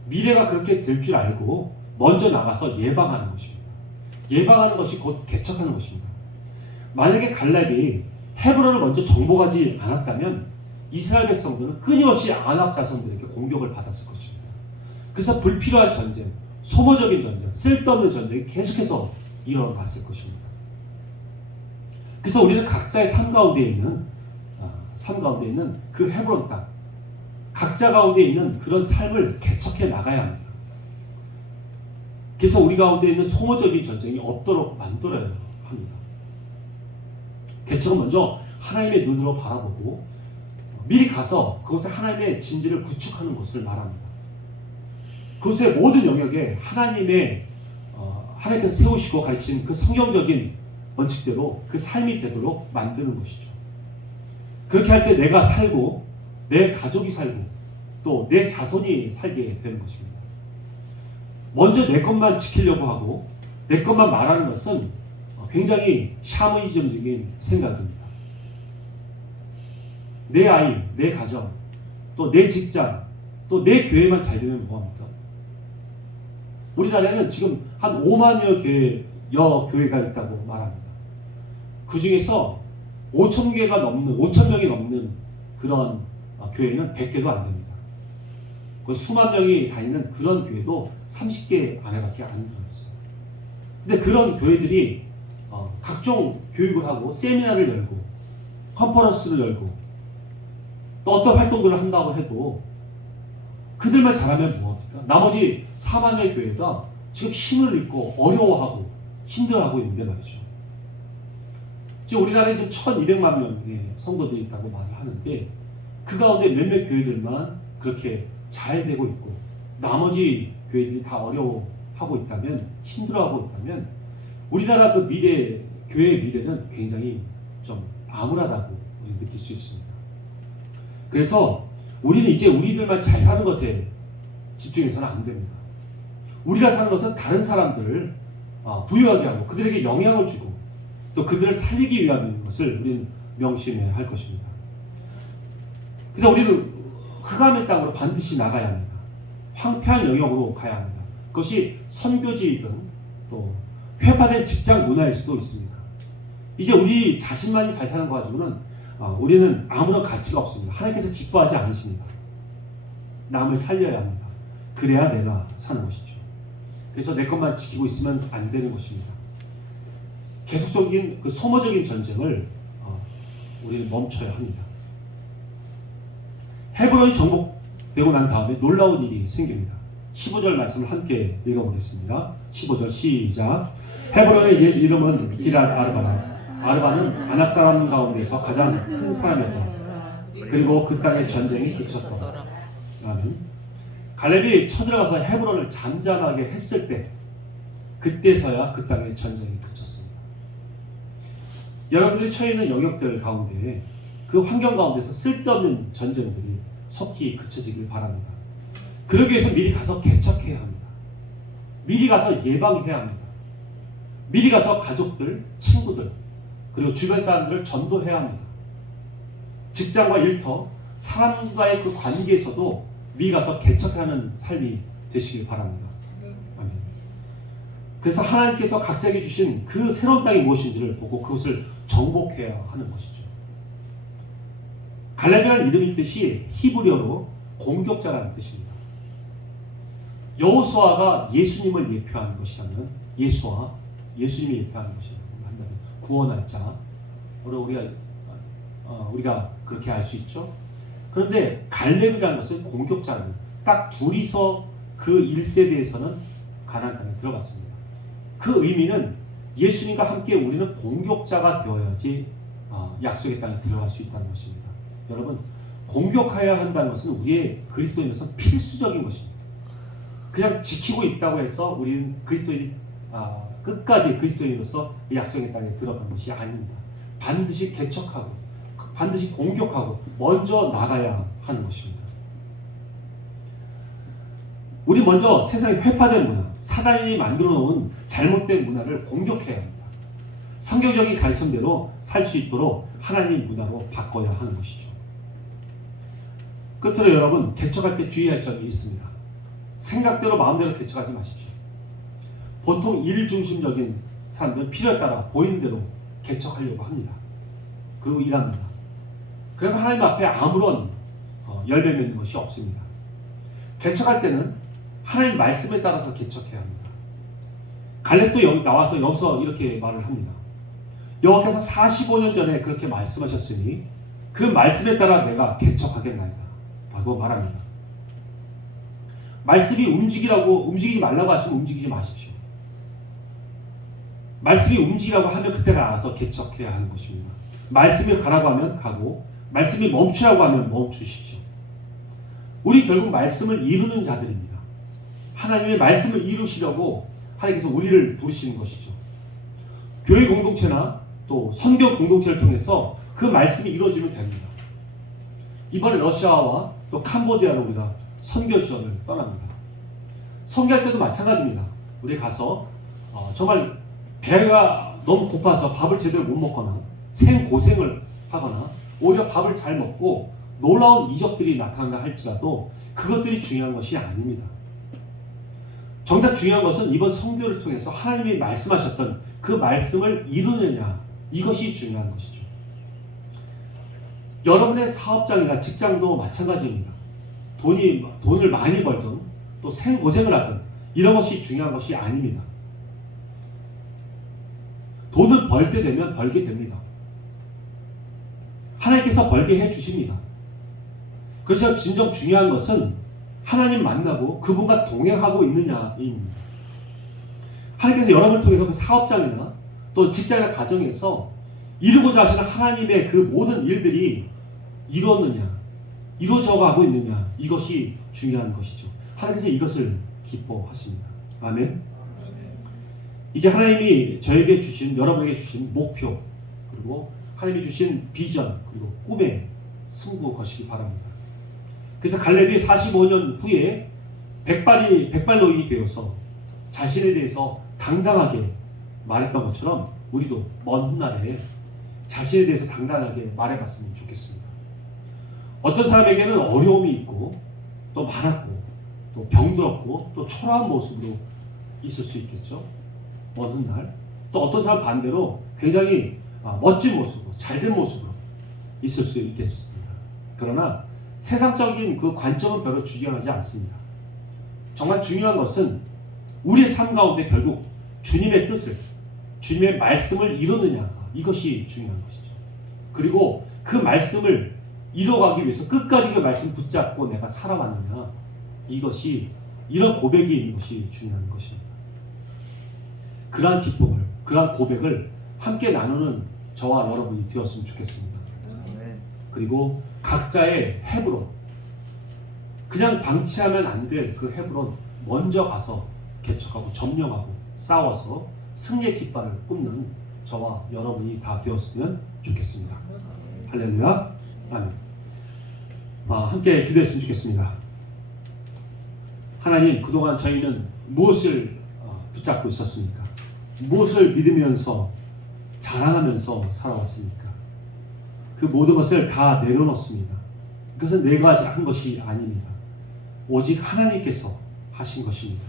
미래가 그렇게 될 줄 알고 먼저 나가서 예방하는 것입니다. 예방하는 것이 곧 개척하는 것입니다. 만약에 갈렙이 헤브론을 먼저 정복하지 않았다면 이스라엘 백성들은 끊임없이 아낙 자손들에게 공격을 받았을 것입니다. 그래서 불필요한 전쟁, 소모적인 전쟁, 쓸데없는 전쟁이 계속해서 일어났을 것입니다. 그래서 우리는 각자의 삶 가운데 있는 그 헤브론 땅, 각자 가운데 있는 그런 삶을 개척해 나가야 합니다. 그래서 우리 가운데 있는 소모적인 전쟁이 없도록 만들어야 합니다. 개척은 먼저 하나님의 눈으로 바라보고 미리 가서 그곳에 하나님의 진리를 구축하는 것을 말합니다. 그곳의 모든 영역에 하나님께서 세우시고 가르친 그 성경적인 원칙대로 그 삶이 되도록 만드는 것이죠. 그렇게 할 때 내가 살고 내 가족이 살고 또 내 자손이 살게 되는 것입니다. 먼저 내 것만 지키려고 하고 내 것만 말하는 것은 굉장히 샤머니즘적인 생각입니다. 내 아이, 내 가정, 또 내 직장, 또 내 교회만 잘 되면 뭐합니까? 우리나라에는 지금 한 5만여 교회가 있다고 말합니다. 그 중에서 5,000명이 넘는 그런 교회는 100개도 안 됩니다. 그 수만 명이 다니는 그런 교회도 30개 안에밖에 안 들어있어요. 근데 그런 교회들이 각종 교육을 하고 세미나를 열고 컨퍼런스를 열고 또 어떤 활동들을 한다고 해도 그들만 잘하면 뭐합니까? 나머지 4만의 교회가 지금 힘을 잃고 어려워하고 힘들어하고 있는데 말이죠. 지금 우리나라에 지금 1200만 명의 성도들이 있다고 말을 하는데 그 가운데 몇몇 교회들만 그렇게 잘 되고 있고 나머지 교회들이 다 어려워하고 있다면, 힘들어하고 있다면 우리나라 그 교회의 미래는 굉장히 좀 암울하다고 느낄 수 있습니다. 그래서 우리는 이제 우리들만 잘 사는 것에 집중해서는 안 됩니다. 우리가 사는 것은 다른 사람들을 부유하게 하고 그들에게 영향을 주고 또 그들을 살리기 위한 것을 우리는 명심해야 할 것입니다. 그래서 우리는 흑암의 땅으로 반드시 나가야 합니다. 황폐한 영역으로 가야 합니다. 그것이 선교지이든 또 회파된 직장 문화일 수도 있습니다. 이제 우리 자신만이 잘 사는 거 가지고는 우리는 아무런 가치가 없습니다. 하나님께서 기뻐하지 않으십니다. 남을 살려야 합니다. 그래야 내가 사는 것이죠. 그래서 내 것만 지키고 있으면 안 되는 것입니다. 계속적인 그 소모적인 전쟁을 우리는 멈춰야 합니다. 헤브론이 정복되고 난 다음에 놀라운 일이 생깁니다. 15절 말씀을 함께 읽어보겠습니다. 15절 시작. 헤브론의 옛 이름은 기럇 아르바라. 아르바는 아낙 사람 가운데서 가장 큰 사람이었다. 그리고 그 땅의 전쟁이 그쳤다. 아멘. 갈렙이 쳐들어가서 헤브론을 잠잠하게 했을 때 그때서야 그 땅의 전쟁이 그쳤습니다. 여러분들이 처해 있는 영역들 가운데 그 환경 가운데서 쓸데없는 전쟁들이 속히 그쳐지길 바랍니다. 그러기 위해서 미리 가서 개척해야 합니다. 미리 가서 예방해야 합니다. 미리 가서 가족들, 친구들, 그리고 주변 사람들을 전도해야 합니다. 직장과 일터, 사람과의 그 관계에서도 미리 가서 개척하는 삶이 되시길 바랍니다. 아멘. 그래서 하나님께서 각자에게 주신 그 새로운 땅이 무엇인지를 보고 그것을 정복해야 하는 것이죠. 갈렙이라는 이름의 뜻이 히브리어로 공격자라는 뜻입니다. 여호수아가 예수님을 예표하는 것이라면 예수님이 예표하는 것이라고 한다면 구원할 자, 우리가 그렇게 알 수 있죠. 그런데 갈렙이라는 것은 공격자는 딱 둘이서 그 1세대에서는 가나안 땅에 들어갔습니다. 그 의미는 예수님과 함께 우리는 공격자가 되어야지 약속의 땅에 들어갈 수 있다는 것입니다. 여러분, 공격해야 한다는 것은 우리의 그리스도인으로서 필수적인 것입니다. 그냥 지키고 있다고 해서 우리는 그리스도인이 끝까지 그리스도인으로서 약속의 땅에 들어간 것이 아닙니다. 반드시 개척하고 반드시 공격하고 먼저 나가야 하는 것입니다. 우리 먼저 세상에 회파된 문화, 사단이 만들어 놓은 잘못된 문화를 공격해야 합니다. 성경적인 가르침대로 살 수 있도록 하나님 문화로 바꿔야 하는 것이죠. 끝으로 여러분, 개척할 때 주의할 점이 있습니다. 생각대로 마음대로 개척하지 마십시오. 보통 일 중심적인 사람들은 필요에 따라 보이는 대로 개척하려고 합니다. 그리고 일합니다. 그러면 하나님 앞에 아무런 열매 맺는 것이 없습니다. 개척할 때는 하나님 말씀에 따라서 개척해야 합니다. 갈렙도 여기 나와서 여기서 이렇게 말을 합니다. 여호와께서 45년 전에 그렇게 말씀하셨으니 그 말씀에 따라 내가 개척하겠나이다 라고 말합니다. 말씀이 움직이지 말라고 하시면 움직이지 마십시오. 말씀이 움직이라고 하면 그때가 알아서 개척해야 하는 것입니다. 말씀이 가라고 하면 가고 말씀이 멈추라고 하면 멈추십시오. 우리 결국 말씀을 이루는 자들입니다. 하나님의 말씀을 이루시려고 하나님께서 우리를 부르시는 것이죠. 교회 공동체나 또 선교 공동체를 통해서 그 말씀이 이루어지면 됩니다. 이번에 러시아와 또 캄보디아로 우리가 선교 지원을 떠납니다. 선교할 때도 마찬가지입니다. 우리 가서 정말 배가 너무 고파서 밥을 제대로 못 먹거나 생고생을 하거나 오히려 밥을 잘 먹고 놀라운 이적들이 나타난다 할지라도 그것들이 중요한 것이 아닙니다. 정작 중요한 것은 이번 선교를 통해서 하나님이 말씀하셨던 그 말씀을 이루느냐, 이것이 중요한 것이죠. 여러분의 사업장이나 직장도 마찬가지입니다. 돈을 많이 벌든 또 생고생을 하든 이런 것이 중요한 것이 아닙니다. 돈을 벌 때 되면 벌게 됩니다. 하나님께서 벌게 해주십니다. 그래서 진정 중요한 것은 하나님 만나고 그분과 동행하고 있느냐입니다. 하나님께서 여러분을 통해서 그 사업장이나 또 직장이나 가정에서 이루고자 하시는 하나님의 그 모든 일들이 이루어져 가고 있느냐, 이것이 중요한 것이죠. 하나님께서 이것을 기뻐하십니다. 아멘. 이제 하나님이 저에게 주신, 여러분에게 주신 목표, 그리고 하나님이 주신 비전, 그리고 꿈의 승부 거시기 바랍니다. 그래서 갈렙이 45년 후에 백발노인이 되어서 자신에 대해서 당당하게 말했던 것처럼 우리도 먼 훗날에 자신에 대해서 당당하게 말해봤으면 좋겠습니다. 어떤 사람에게는 어려움이 있고 또 많았고 또 병들었고 또 초라한 모습으로 있을 수 있겠죠. 먼 훗날. 또 어떤 사람 반대로 굉장히 멋진 모습으로, 잘된 모습으로 있을 수 있겠습니다. 그러나 세상적인 그 관점은 별로 중요하지 않습니다. 정말 중요한 것은 우리의 삶 가운데 결국 주님의 뜻을, 주님의 말씀을 이루느냐, 이것이 중요한 것이죠. 그리고 그 말씀을 이뤄가기 위해서 끝까지 그 말씀 붙잡고 내가 살아왔느냐, 이런 고백이 있는 것이 중요한 것입니다. 그러한 기쁨을, 그러한 고백을 함께 나누는 저와 여러분이 되었으면 좋겠습니다. 그리고 각자의 헤브론, 그냥 방치하면 안 될 그 헤브론 먼저 가서 개척하고 점령하고 싸워서 승리의 깃발을 꼽는 저와 여러분이 다 되었으면 좋겠습니다. 할렐루야. 아멘. 함께 기도했으면 좋겠습니다. 하나님, 그동안 저희는 무엇을 붙잡고 있었습니까? 무엇을 믿으면서 자랑하면서 살아왔습니까? 그 모든 것을 다 내려놓습니다. 그것은 내가 한 것이 아닙니다. 오직 하나님께서 하신 것입니다.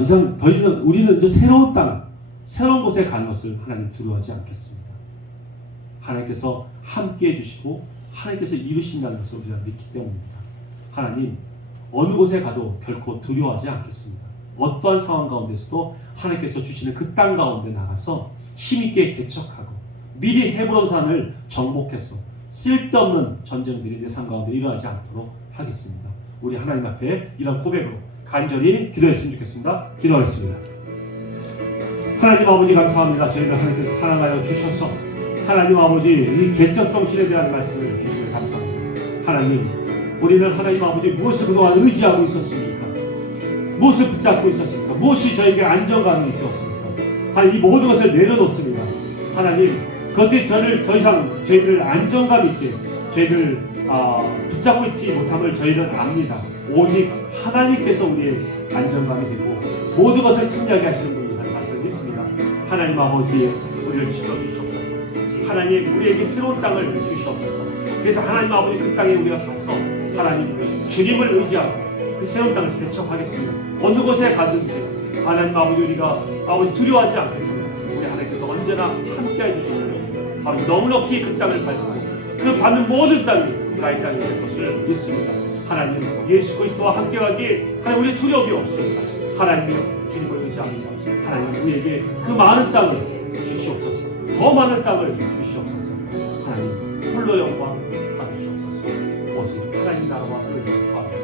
이상 우리는 이제 새로운 땅, 새로운 곳에 가는 것을 하나님 두려워하지 않겠습니다. 하나님께서 함께 해주시고 하나님께서 이루신다는 것을 우리가 믿기 때문입니다. 하나님, 어느 곳에 가도 결코 두려워하지 않겠습니다. 어떠한 상황 가운데서도 하나님께서 주시는 그 땅 가운데 나가서 힘있게 개척하고 미리 헤브론 산을 정복해서 쓸데없는 전쟁들이 내 삶 가운데 일어나지 않도록 하겠습니다. 우리 하나님 앞에 이런 고백으로 간절히 기도했으면 좋겠습니다. 기도하겠습니다. 하나님 아버지 감사합니다. 저희를 하나님께서 사랑하여 주셔서 하나님 아버지 이 개척 정신에 대한 말씀을 주시길 감사합니다. 하나님, 우리는 하나님 아버지 무엇을 그동안 의지하고 있었습니까? 무엇을 붙잡고 있었습니까? 무엇이 저에게 안정감이 되었습니까? 하나님, 이 모든 것을 내려놓습니다. 하나님, 그것들이 저를 더 이상 저희를 안정감 있게 저희를 붙잡고 있지 못함을 저희는 압니다. 오직 하나님께서 우리의 안정감이 되고 모든 것을 승리하게 하시는 분이라는 사실을 믿습니다. 하나님 아버지, 우리를 지켜주시옵소서. 하나님, 우리에게 새로운 땅을 주시옵소서. 그래서 하나님 아버지 그 땅에 우리가 가서 하나님 주님을 의지하고 그 새로운 땅을 개척하겠습니다. 어느 곳에 가든지 하나님 아버지 우리가 아버지 두려워하지 않겠습니다. 우리 하나님께서 언제나 함께해 주시는 아버지 너무 높이 그 땅을 밟고 그 받는 모든 땅이 나의 땅이 될 것을 믿습니다. 하나님 예수 그리스도와 함께 가기 하나님 우리 두려움이 없습니다. 하나님 주님을 의지합니다. 하나님 우리에게 그 많은 땅을 주시옵소서. 더 많은 땅을 주시옵소서. 하나님 홀로 영광 받으시옵소서. 오직 하나님 나라와 의를 구합니다.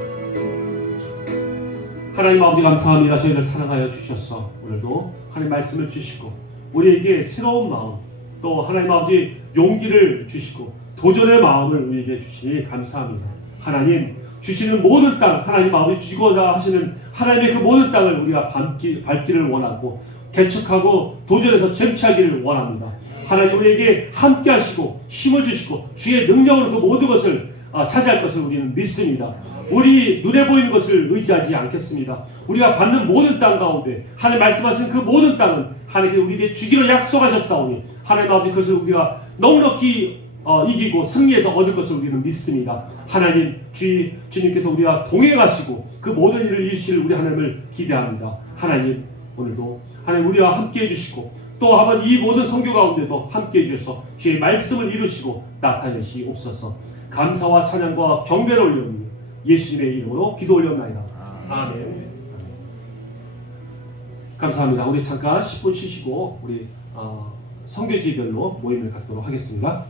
하나님 아버지 감사합니다. 저희를 사랑하여 주셔서 오늘도 하나님 말씀을 주시고 우리에게 새로운 마음 또 하나님 아버지 용기를 주시고 도전의 마음을 우리에게 주시니 감사합니다. 하나님 주시는 모든 땅 하나님 아버지 주시고자 하시는 하나님의 그 모든 땅을 우리가 밟기를 원하고 개척하고 도전해서 쟁취하기를 원합니다. 하나님 우리에게 함께 하시고 힘을 주시고 주의 능력으로 그 모든 것을 차지할 것을 우리는 믿습니다. 우리 눈에 보이는 것을 의지하지 않겠습니다. 우리가 받는 모든 땅 가운데 하나님 말씀하신 그 모든 땅은 하나님께서 우리에게 주기로 약속하셨사오니 하나님 아버지 그것을 우리가 넉넉히 이기고 승리해서 얻을 것을 우리는 믿습니다. 하나님 주님께서 우리와 동행해 가시고 그 모든 일을 이루실 우리 하나님을 기대합니다. 하나님 오늘도 하나님 우리와 함께 해주시고 또 한번 이 모든 선교 가운데도 함께 해주셔서 주의 말씀을 이루시고 나타내시옵소서. 감사와 찬양과 경배를 올려옵니다. 예수님의 이름으로 기도 올려옵나이다. 아멘. 감사합니다. 우리 잠깐 10분 쉬시고 우리 선교지별로 모임을 갖도록 하겠습니다.